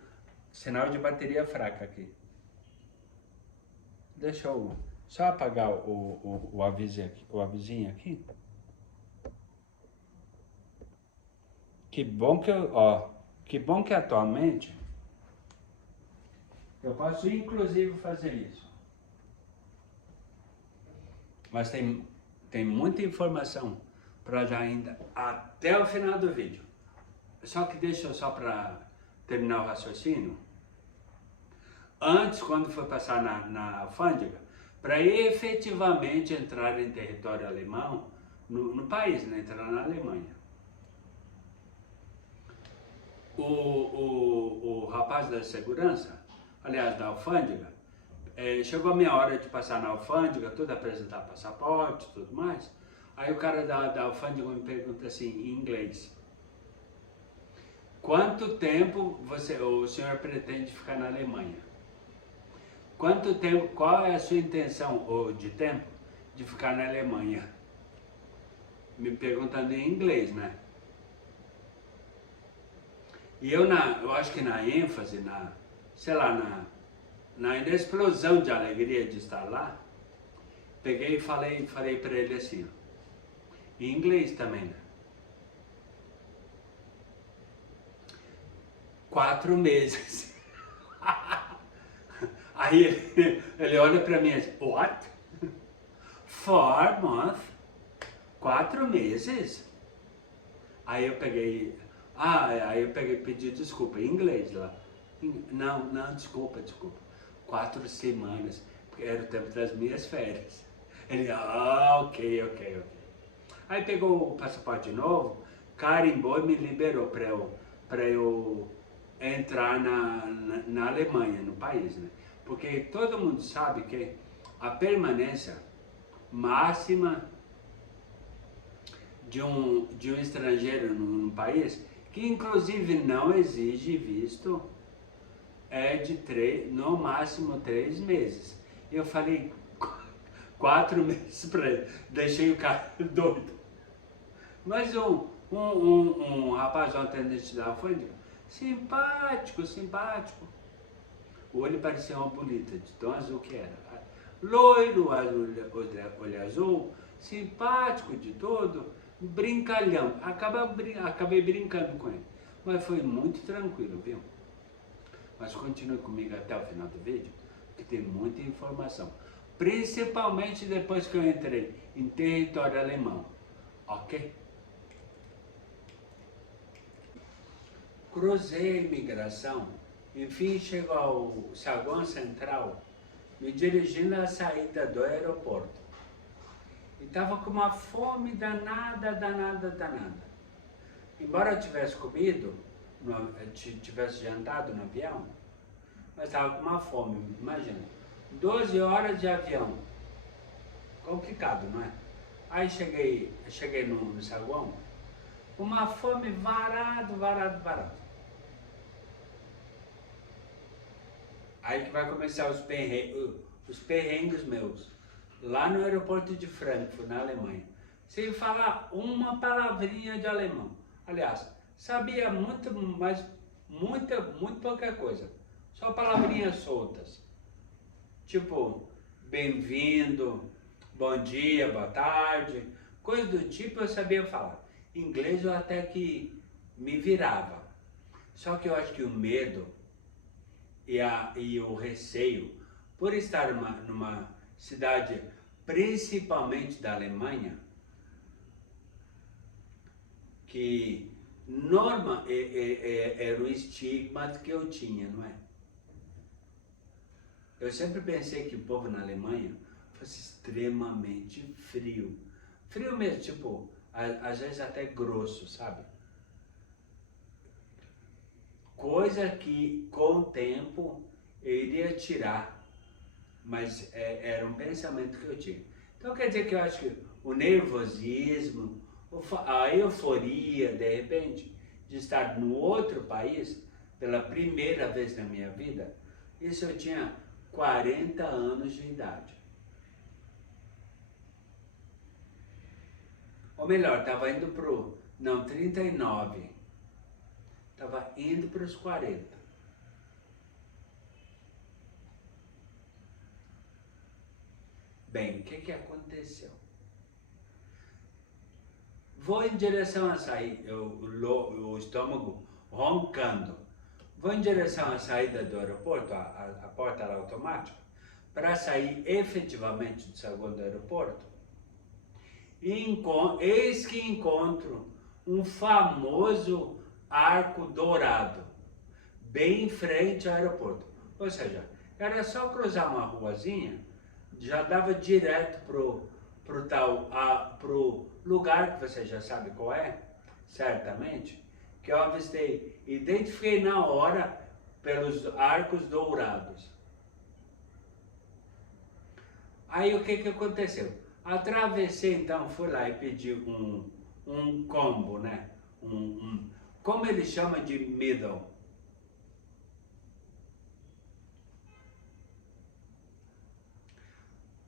sinal de bateria fraca aqui. Deixa eu só apagar o avisinho aqui. Que bom que atualmente eu posso inclusive fazer isso. Mas tem muita informação para já ainda até o final do vídeo. Só que deixa eu só para terminar o raciocínio. Antes, quando foi passar na alfândega, para efetivamente entrar em território alemão, no país, né, entrar na Alemanha. O rapaz da segurança, aliás, da alfândega, chegou a minha hora de passar na alfândega, tudo, apresentar passaporte e tudo mais. Aí o cara da alfândega me pergunta assim, em inglês: quanto tempo o senhor pretende ficar na Alemanha? Quanto tempo, qual é a sua intenção de tempo de ficar na Alemanha. Me perguntando em inglês, né? E eu acho que na ênfase, sei lá, na explosão de alegria de estar lá, peguei e falei para ele assim, ó, em inglês também, né? 4 meses. Aí ele olha para mim assim, what? 4 months? 4 meses? Aí eu peguei e pedi desculpa em inglês lá. Não, desculpa. 4 semanas, porque era o tempo das minhas férias. Ele, ok. Aí pegou o passaporte de novo, carimbou e me liberou para eu entrar na Alemanha, no país, né? Porque todo mundo sabe que a permanência máxima de um estrangeiro num país, que inclusive não exige visto, é de no máximo 3 meses. Eu falei 4 meses para ele, deixei o cara doido. Mas um rapaz, um atendente da alfândega, simpático. O olho parecia uma bolita, de tão azul que era. Loiro, olho azul, simpático de todo, brincalhão. Acabei brincando com ele. Mas foi muito tranquilo, viu? Mas continue comigo até o final do vídeo, que tem muita informação. Principalmente depois que eu entrei em território alemão. Ok? Cruzei a imigração, enfim chego ao saguão central, me dirigindo à saída do aeroporto. E estava com uma fome danada. Embora eu tivesse comido, tivesse jantado no avião, mas estava com uma fome, imagina. 12 horas de avião. Complicado, não é? Aí cheguei no saguão, uma fome varado. Aí que vai começar os perrengues meus. Lá no aeroporto de Frankfurt, na Alemanha. Sem falar uma palavrinha de alemão. Aliás, sabia muito pouca coisa. Só palavrinhas soltas. Tipo, bem-vindo, bom dia, boa tarde. Coisa do tipo eu sabia falar. Inglês eu até que me virava. Só que eu acho que o medo e o receio, por estar numa cidade principalmente da Alemanha, que era o estigma que eu tinha, não é? Eu sempre pensei que o povo na Alemanha fosse extremamente frio. Frio mesmo, tipo, às vezes até grosso, sabe? Coisa que com o tempo eu iria tirar, mas era um pensamento que eu tinha. Então quer dizer que eu acho que o nervosismo, a euforia, de repente, de estar no outro país, pela primeira vez na minha vida, isso eu tinha 40 anos de idade. Ou melhor, estava indo não, 39. Estava indo para os 40. Bem, o que aconteceu? Vou em direção a sair, o estômago roncando. Vou em direção à saída do aeroporto, a porta era automática, para sair efetivamente do saguão do aeroporto. E eis que encontro um famoso arco dourado, bem em frente ao aeroporto. Ou seja, era só cruzar uma ruazinha, já dava direto pro lugar que você já sabe qual é, certamente, que eu avistei, identifiquei na hora pelos arcos dourados. Aí o que aconteceu? Atravessei, então, fui lá e pedi um combo, né? Como ele chama de middle?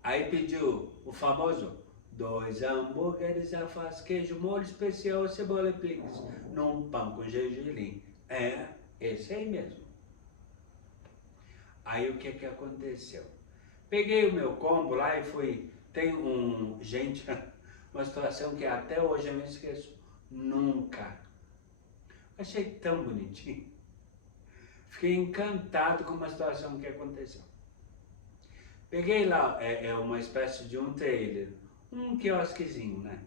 Aí pediu o famoso 2 hambúrgueres, alface, queijo, molho especial, cebola e picles, num pão com gergelim. É, esse aí mesmo. Aí o que aconteceu? Peguei o meu combo lá e fui. Tem gente, uma situação que até hoje eu não esqueço. Nunca. Achei tão bonitinho. Fiquei encantado com uma situação que aconteceu. Peguei lá, uma espécie de um trailer, um quiosquezinho, né?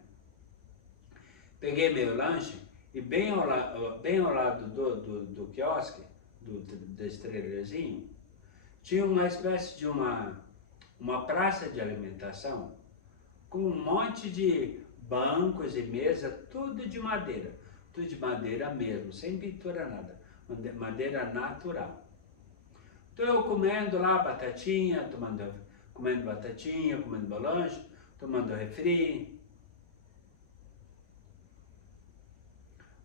Peguei meu lanche e bem ao lado do quiosque, desse trailerzinho, tinha uma espécie de uma praça de alimentação com um monte de bancos e mesa, tudo de madeira mesmo, sem pintura nada, madeira natural. Então eu comendo lá batatinha, comendo batatinha, comendo meu lanche, tomando refri.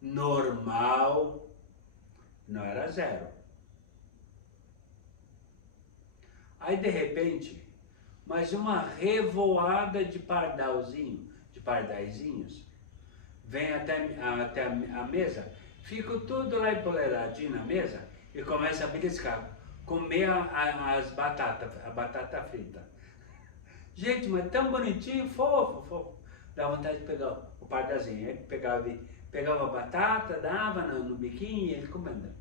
Normal, não era zero. Aí de repente, mas uma revoada de pardaizinhos, vem até a mesa, fico tudo lá empoleiradinho na mesa e começa a beliscar, comer a batata frita. Gente, mas tão bonitinho, fofo. Dá vontade de pegar o pardaizinho. Aí pegava a batata, dava no biquinho e ele comendo.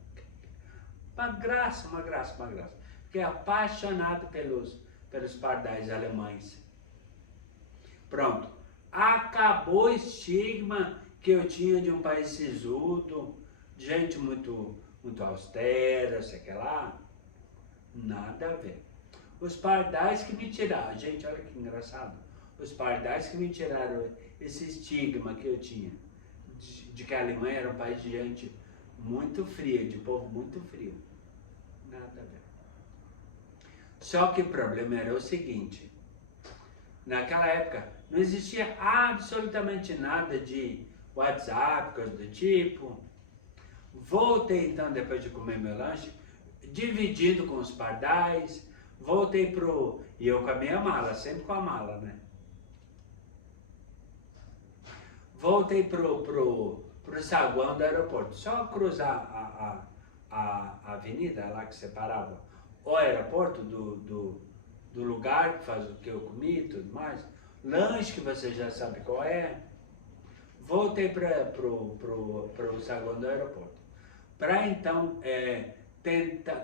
Uma graça. Fiquei apaixonado pelos pardais alemães. Pronto. Acabou o estigma que eu tinha de um país sisudo, de gente muito austera, sei que lá. Nada a ver. Os pardais que me tiraram, gente, olha que engraçado. Os pardais que me tiraram esse estigma que eu tinha de que a Alemanha era um país de gente muito fria, de povo muito frio. Nada a ver. Só que o problema era o seguinte: naquela época não existia absolutamente nada de WhatsApp, coisa do tipo. Voltei então, depois de comer meu lanche, dividido com os pardais. Voltei e eu com a minha mala, sempre com a mala, né? Voltei pro saguão do aeroporto. Só cruzar a avenida lá que separava o aeroporto do lugar que eu comi e tudo mais. Lanche que você já sabe qual é. Voltei pro saguão do aeroporto. Para então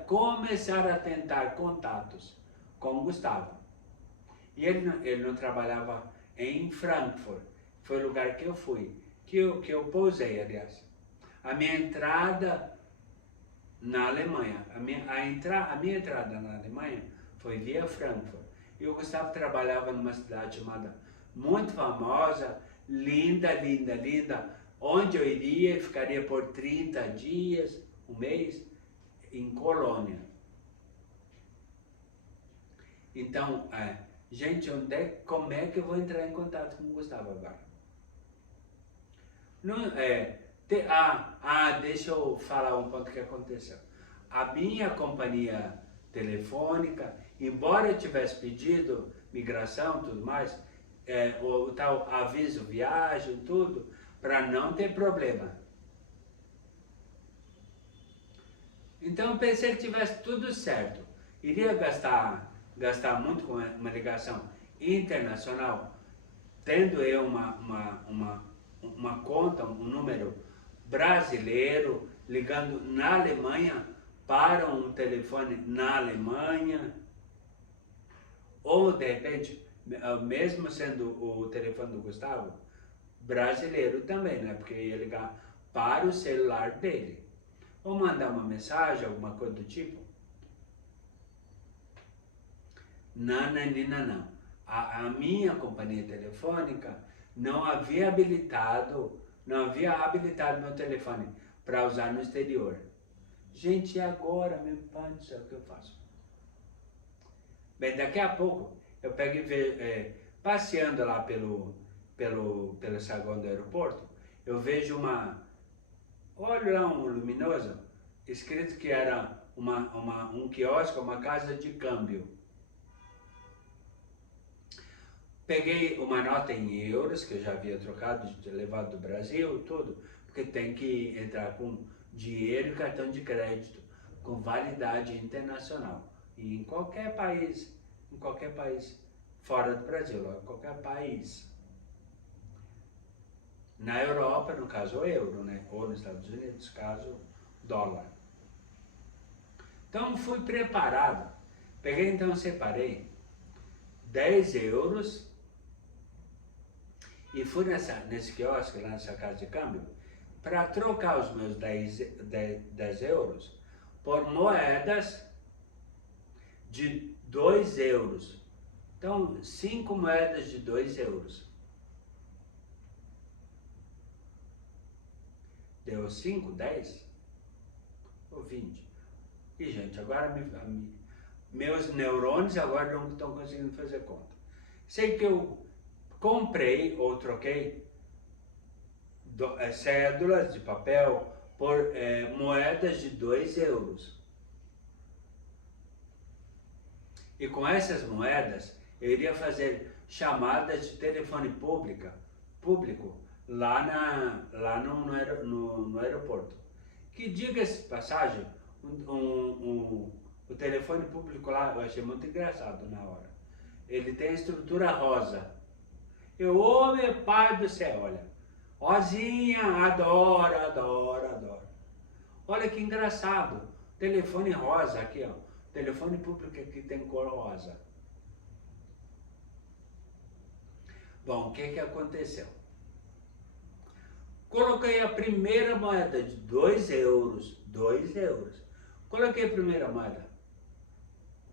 começar a tentar contatos com o Gustavo. E ele não trabalhava em Frankfurt, foi o lugar que eu fui, que eu pousei, aliás. A minha entrada na Alemanha, a minha entrada na Alemanha foi via Frankfurt. E o Gustavo trabalhava numa cidade chamada, muito famosa, linda, onde eu iria e ficaria por 30 dias, um mês, em Colônia. Então, gente, como é que eu vou entrar em contato com o Gustavo agora? Não, deixa eu falar um ponto que aconteceu. A minha companhia telefônica, embora eu tivesse pedido migração e tudo mais, o tal aviso viagem, tudo, para não ter problema. Então eu pensei que tivesse tudo certo. Iria gastar muito com uma ligação internacional, tendo eu uma conta, um número brasileiro, ligando na Alemanha para um telefone na Alemanha, ou de repente, mesmo sendo o telefone do Gustavo, brasileiro também, né? Porque ia ligar para o celular dele, ou mandar uma mensagem, alguma coisa do tipo. Não. A minha companhia telefônica não havia habilitado meu telefone para usar no exterior. Gente, e agora, meu pai do céu, o que eu faço? Bem, daqui a pouco eu pego e vejo, passeando lá pelo saguão do aeroporto, eu vejo olho lá um luminoso, escrito que era um quiosque, uma casa de câmbio. Peguei uma nota em euros, que eu já havia trocado, levado do Brasil, tudo, porque tem que entrar com dinheiro e cartão de crédito, com validade internacional. E em qualquer país fora do Brasil, em qualquer país. Na Europa, no caso, o euro, né? Ou nos Estados Unidos, no caso, dólar. Então, fui preparado. Peguei, então, separei 10 euros e fui nesse quiosque, lá nessa casa de câmbio, para trocar os meus 10 euros por moedas de 2 euros. Então, 5 moedas de 2 euros. Deu 5, 10 ou 20. E, gente, agora meus neurônios agora não estão conseguindo fazer conta. Sei que eu comprei ou troquei cédulas de papel por moedas de 2 euros. E com essas moedas, eu iria fazer chamadas de telefone público lá no aeroporto. Que, diga-se de passagem, o telefone público lá, eu achei muito engraçado na hora. Ele tem a estrutura rosa. Ô meu pai do céu, olha. Rosinha, adoro, adoro, adoro. Olha que engraçado. Telefone rosa aqui, ó. Telefone público aqui tem cor rosa. Bom, o que aconteceu? Coloquei a primeira moeda de 2 euros. 2 euros. Coloquei a primeira moeda.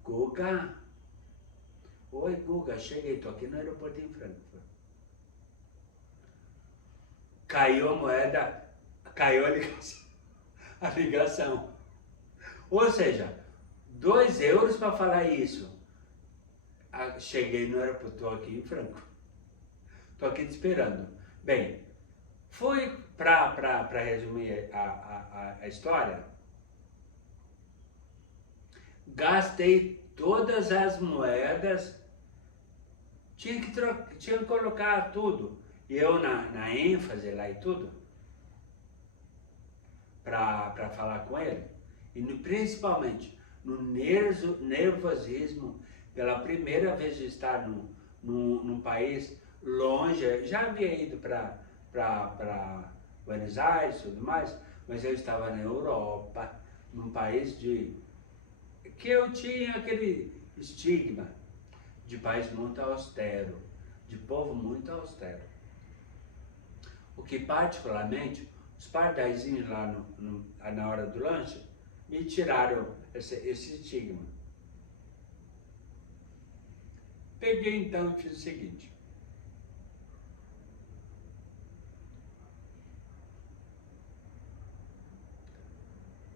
Guga. Oi, Guga, cheguei, tô aqui no aeroporto em Frankfurt. Caiu a moeda, caiu a ligação. Ou seja, 2 euros para falar isso. Cheguei no aeroporto, tô aqui em Frankfurt. Tô aqui te esperando. Bem, fui para resumir a história. Gastei todas as moedas, tinha que colocar tudo. E eu na ênfase lá e tudo, para falar com ele. E principalmente no nervosismo, pela primeira vez de estar num país longe. Já havia ido para Buenos Aires e tudo mais, mas eu estava na Europa, num país que eu tinha aquele estigma de país muito austero, de povo muito austero. O que particularmente, os pardaizinhos lá na hora do lanche, me tiraram esse estigma. Peguei então e fiz o seguinte.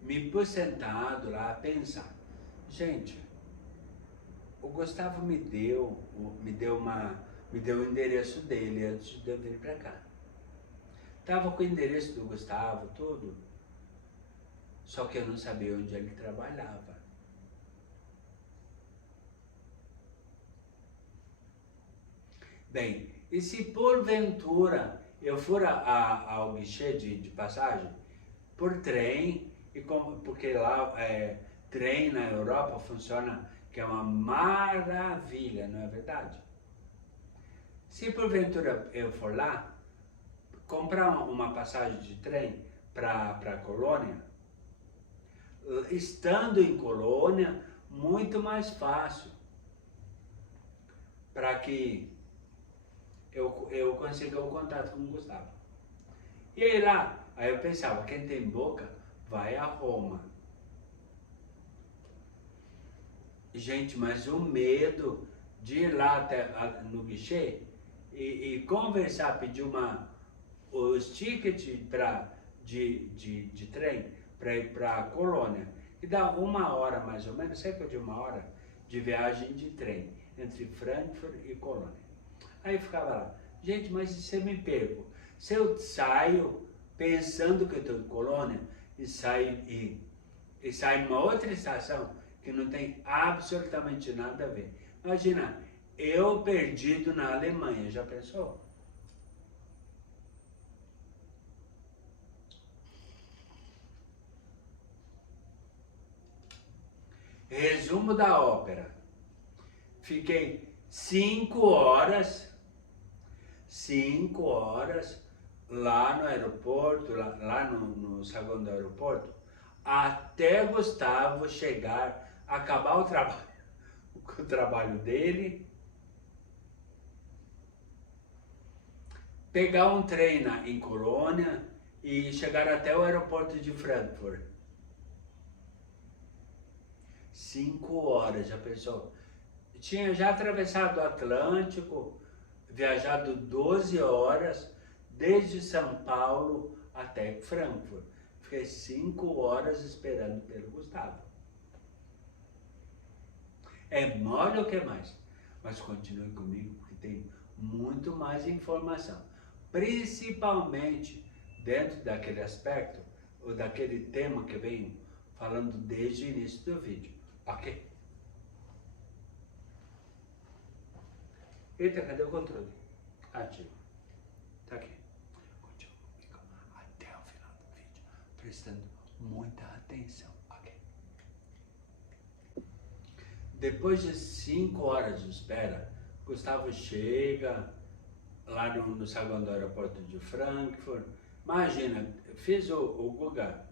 Me pus sentado lá a pensar. Gente, o Gustavo me deu o endereço dele antes de eu vir para cá. Tava com o endereço do Gustavo, tudo. Só que eu não sabia onde ele trabalhava. Bem, e se porventura eu for ao guichê de passagem, por trem, porque lá trem na Europa funciona, que é uma maravilha, não é verdade? Se porventura eu for lá, comprar uma passagem de trem para Colônia, estando em Colônia, muito mais fácil, para que eu consiga o contato com o Gustavo. E aí lá, aí eu pensava, quem tem boca, vai a Roma. Gente, mas o medo de ir lá até no guichê e conversar, pedir os tickets de trem para ir para a Colônia, que dá 1 hora mais ou menos, cerca de 1 hora de viagem de trem entre Frankfurt e Colônia. Aí eu ficava lá, gente, mas se eu me perco, se eu saio pensando que eu estou em Colônia e saio numa outra estação que não tem absolutamente nada a ver. Imagina, Eu perdido na Alemanha, já pensou? Resumo da ópera. Fiquei 5 horas lá no aeroporto, lá no saguão do aeroporto, até Gustavo chegar, acabar o trabalho dele, pegar um trem em Colônia e chegar até o aeroporto de Frankfurt. 5 horas, já pensou? Tinha já atravessado o Atlântico, viajado 12 horas, desde São Paulo até Frankfurt. Fiquei 5 horas esperando pelo Gustavo. É mole ou que mais? Mas continue comigo, porque tem muito mais informação. Principalmente dentro daquele aspecto, ou daquele tema que eu venho falando desde o início do vídeo. Ok? Eita, cadê o controle? Ativo. Tá aqui. Continua comigo até o final do vídeo, prestando muita atenção. Ok? Depois de 5 horas de espera, Gustavo chega lá no saguão do aeroporto de Frankfurt. Imagina, fiz o Guga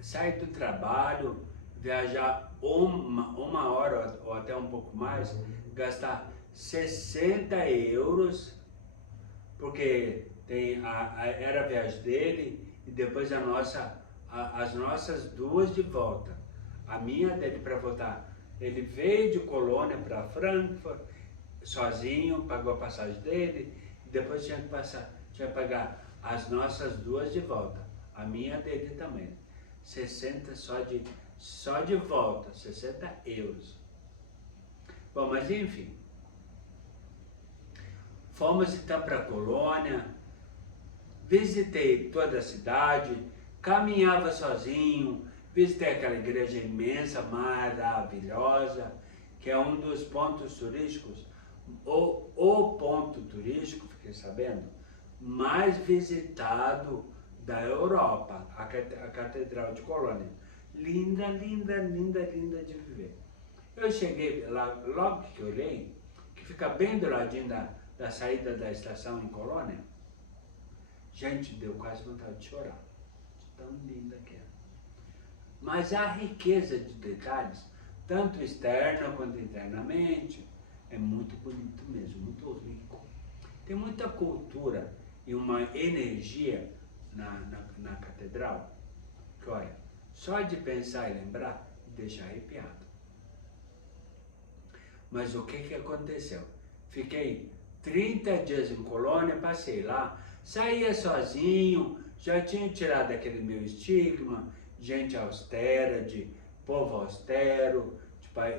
sair do trabalho, viajar uma hora ou até um pouco mais, gastar 60 euros, porque era a viagem dele e depois as nossas duas de volta. A minha dele para voltar. Ele veio de Colônia para Frankfurt sozinho, pagou a passagem dele e depois tinha que pagar as nossas duas de volta. A minha dele também. 60 só de volta, 60 euros. Bom, mas enfim. Fomos então para Colônia, visitei toda a cidade, caminhava sozinho, visitei aquela igreja imensa, maravilhosa, que é um dos pontos turísticos, o ponto turístico, fiquei sabendo, mais visitado da Europa, a Catedral de Colônia. Linda, linda, linda, linda de viver. Eu cheguei lá, logo que olhei, que fica bem do ladinho da saída da estação em Colônia. Gente, deu quase vontade de chorar, de tão linda que é. Mas a riqueza de detalhes, tanto externa quanto internamente, é muito bonito mesmo, muito rico. Tem muita cultura e uma energia na catedral, que olha, só de pensar e lembrar, deixa arrepiado. Mas o que aconteceu? Fiquei 30 dias em Colônia, passei lá, saía sozinho, já tinha tirado aquele meu estigma, gente austera, de povo austero,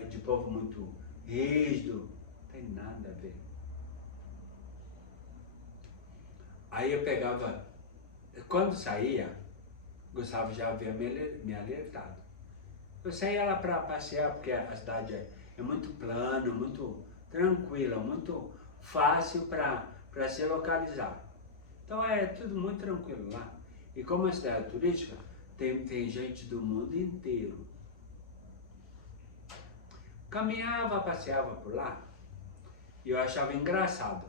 de povo muito rígido, não tem nada a ver. Aí eu pegava, quando saía, Gustavo já havia me alertado. Eu saía lá para passear, porque a cidade é muito plana, muito tranquila, muito fácil para se localizar. Então é tudo muito tranquilo lá. E como a cidade é turística, tem gente do mundo inteiro. Caminhava, passeava por lá, e eu achava engraçado.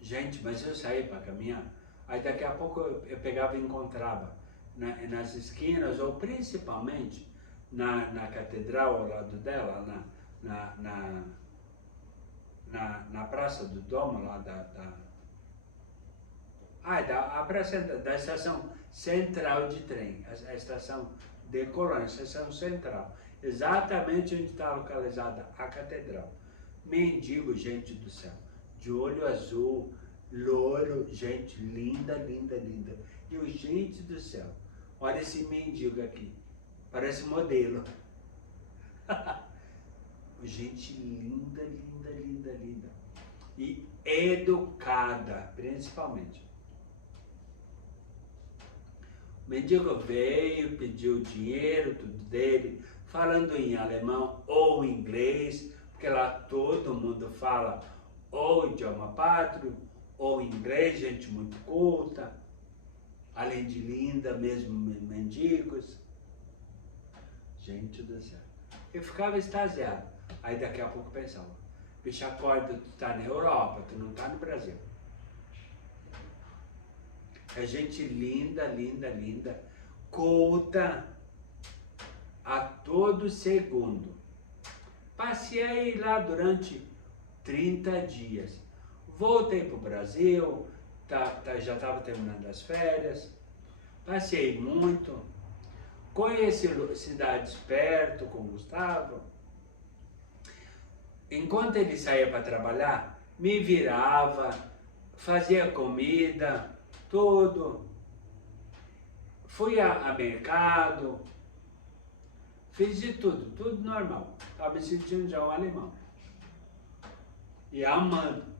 Gente, mas eu saí para caminhar, aí daqui a pouco eu pegava e encontrava nas esquinas, ou principalmente na catedral ao lado dela, na Praça do Domo, lá a praça da estação central de trem, a estação de Colônia, a estação central, exatamente onde está localizada a catedral. Mendigo, gente do céu, de olho azul, louro, gente linda, linda, linda. E o gente do céu, olha esse mendigo aqui, parece modelo. Gente linda, linda, linda, linda. E educada, principalmente. O mendigo veio, pediu dinheiro, tudo dele, falando em alemão ou inglês, porque lá todo mundo fala ou idioma pátrio, ou inglês, gente muito culta, além de linda, mesmo mendigos. Gente do céu. Eu ficava extasiado. Aí daqui a pouco pensava, bicho, acorda, tu tá na Europa, tu não tá no Brasil. É gente linda, linda, linda, culta a todo segundo. Passei lá durante 30 dias. Voltei pro Brasil, já estava terminando as férias, passei muito, conheci cidades perto com o Gustavo. Enquanto ele saía para trabalhar, me virava, fazia comida, tudo. Fui a mercado, fiz de tudo, tudo normal. Estava me sentindo já um alemão. E amando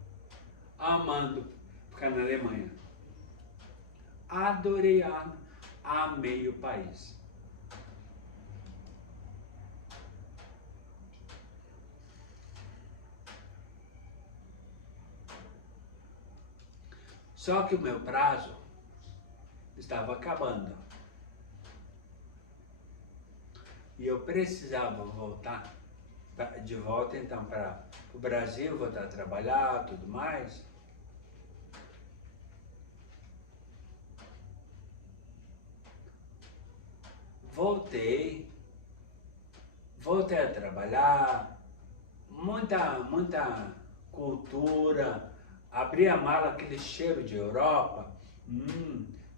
ficar na Alemanha. Adorei, amei o país. Só que o meu prazo estava acabando. E eu precisava voltar de volta então para o Brasil, voltar a trabalhar, tudo mais. Voltei a trabalhar, muita cultura, abri a mala, aquele cheiro de Europa,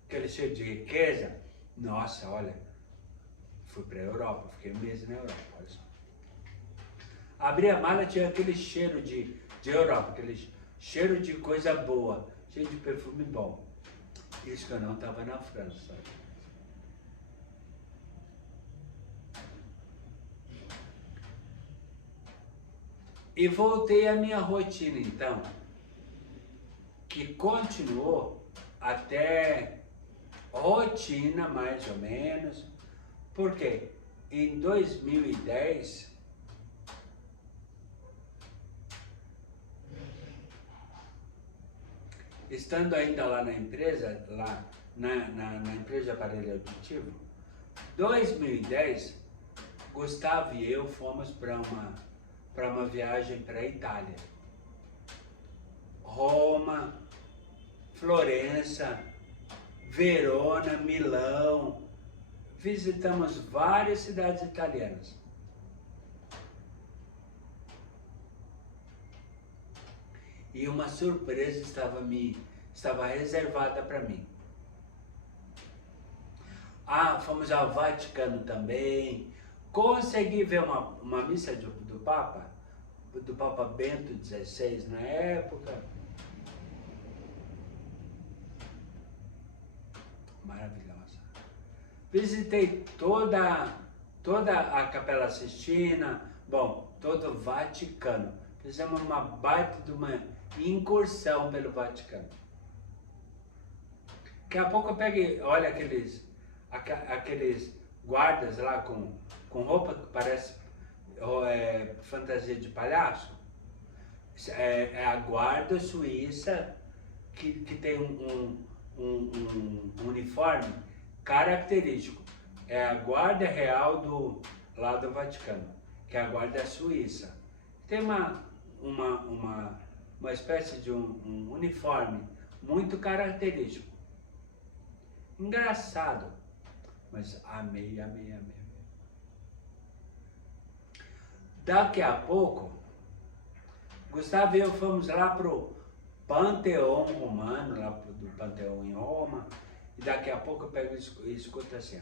aquele cheiro de riqueza. Nossa, olha, fui para a Europa, fiquei um mês na Europa, olha só. Abri a mala, tinha aquele cheiro de Europa, aquele cheiro de coisa boa, cheio de perfume bom. Isso que eu não estava na França. E voltei à minha rotina, então, que continuou até rotina, mais ou menos, porque em 2010, estando ainda lá na empresa, na empresa de aparelho auditivo, 2010, Gustavo e eu fomos para uma viagem para a Itália. Roma, Florença, Verona, Milão. Visitamos várias cidades italianas. E uma surpresa estava reservada para mim. Fomos ao Vaticano também. Consegui ver uma missa do Papa Bento XVI na época. Maravilhosa. Visitei toda a Capela Sistina, todo o Vaticano. Fizemos uma baita de uma incursão pelo Vaticano. Daqui a pouco eu peguei, olha aqueles guardas lá com roupa que parece fantasia de palhaço. É a guarda suíça que tem um uniforme característico. É a guarda real lá do Vaticano, que é a guarda suíça. Tem uma espécie de um uniforme muito característico. Engraçado, mas amei. Daqui a pouco, Gustavo e eu fomos lá pro Panteão Romano, lá do Panteão em Roma, e daqui a pouco eu pego e escuto assim,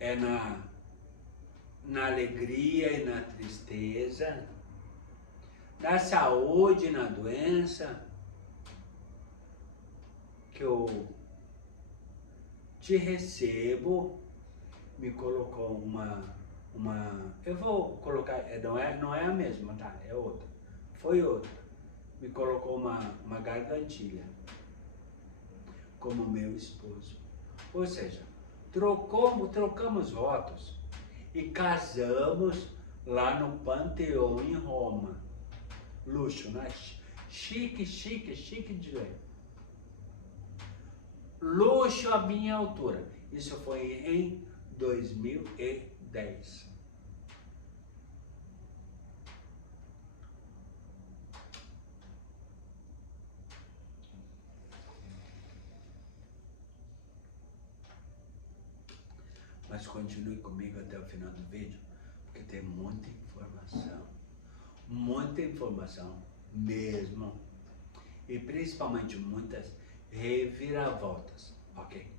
é na alegria e na tristeza, na saúde e na doença, que eu te recebo. Me colocou eu vou colocar, não é a mesma, tá? É outra. Foi outra. Me colocou uma gargantilha como meu esposo. Ou seja, trocamos votos e casamos lá no Panteão em Roma. Luxo, né? Chique, chique, chique de ler. Luxo à minha altura. Isso foi em 2010. Mas continue comigo até o final do vídeo, porque tem muita informação mesmo, e principalmente muitas reviravoltas, ok?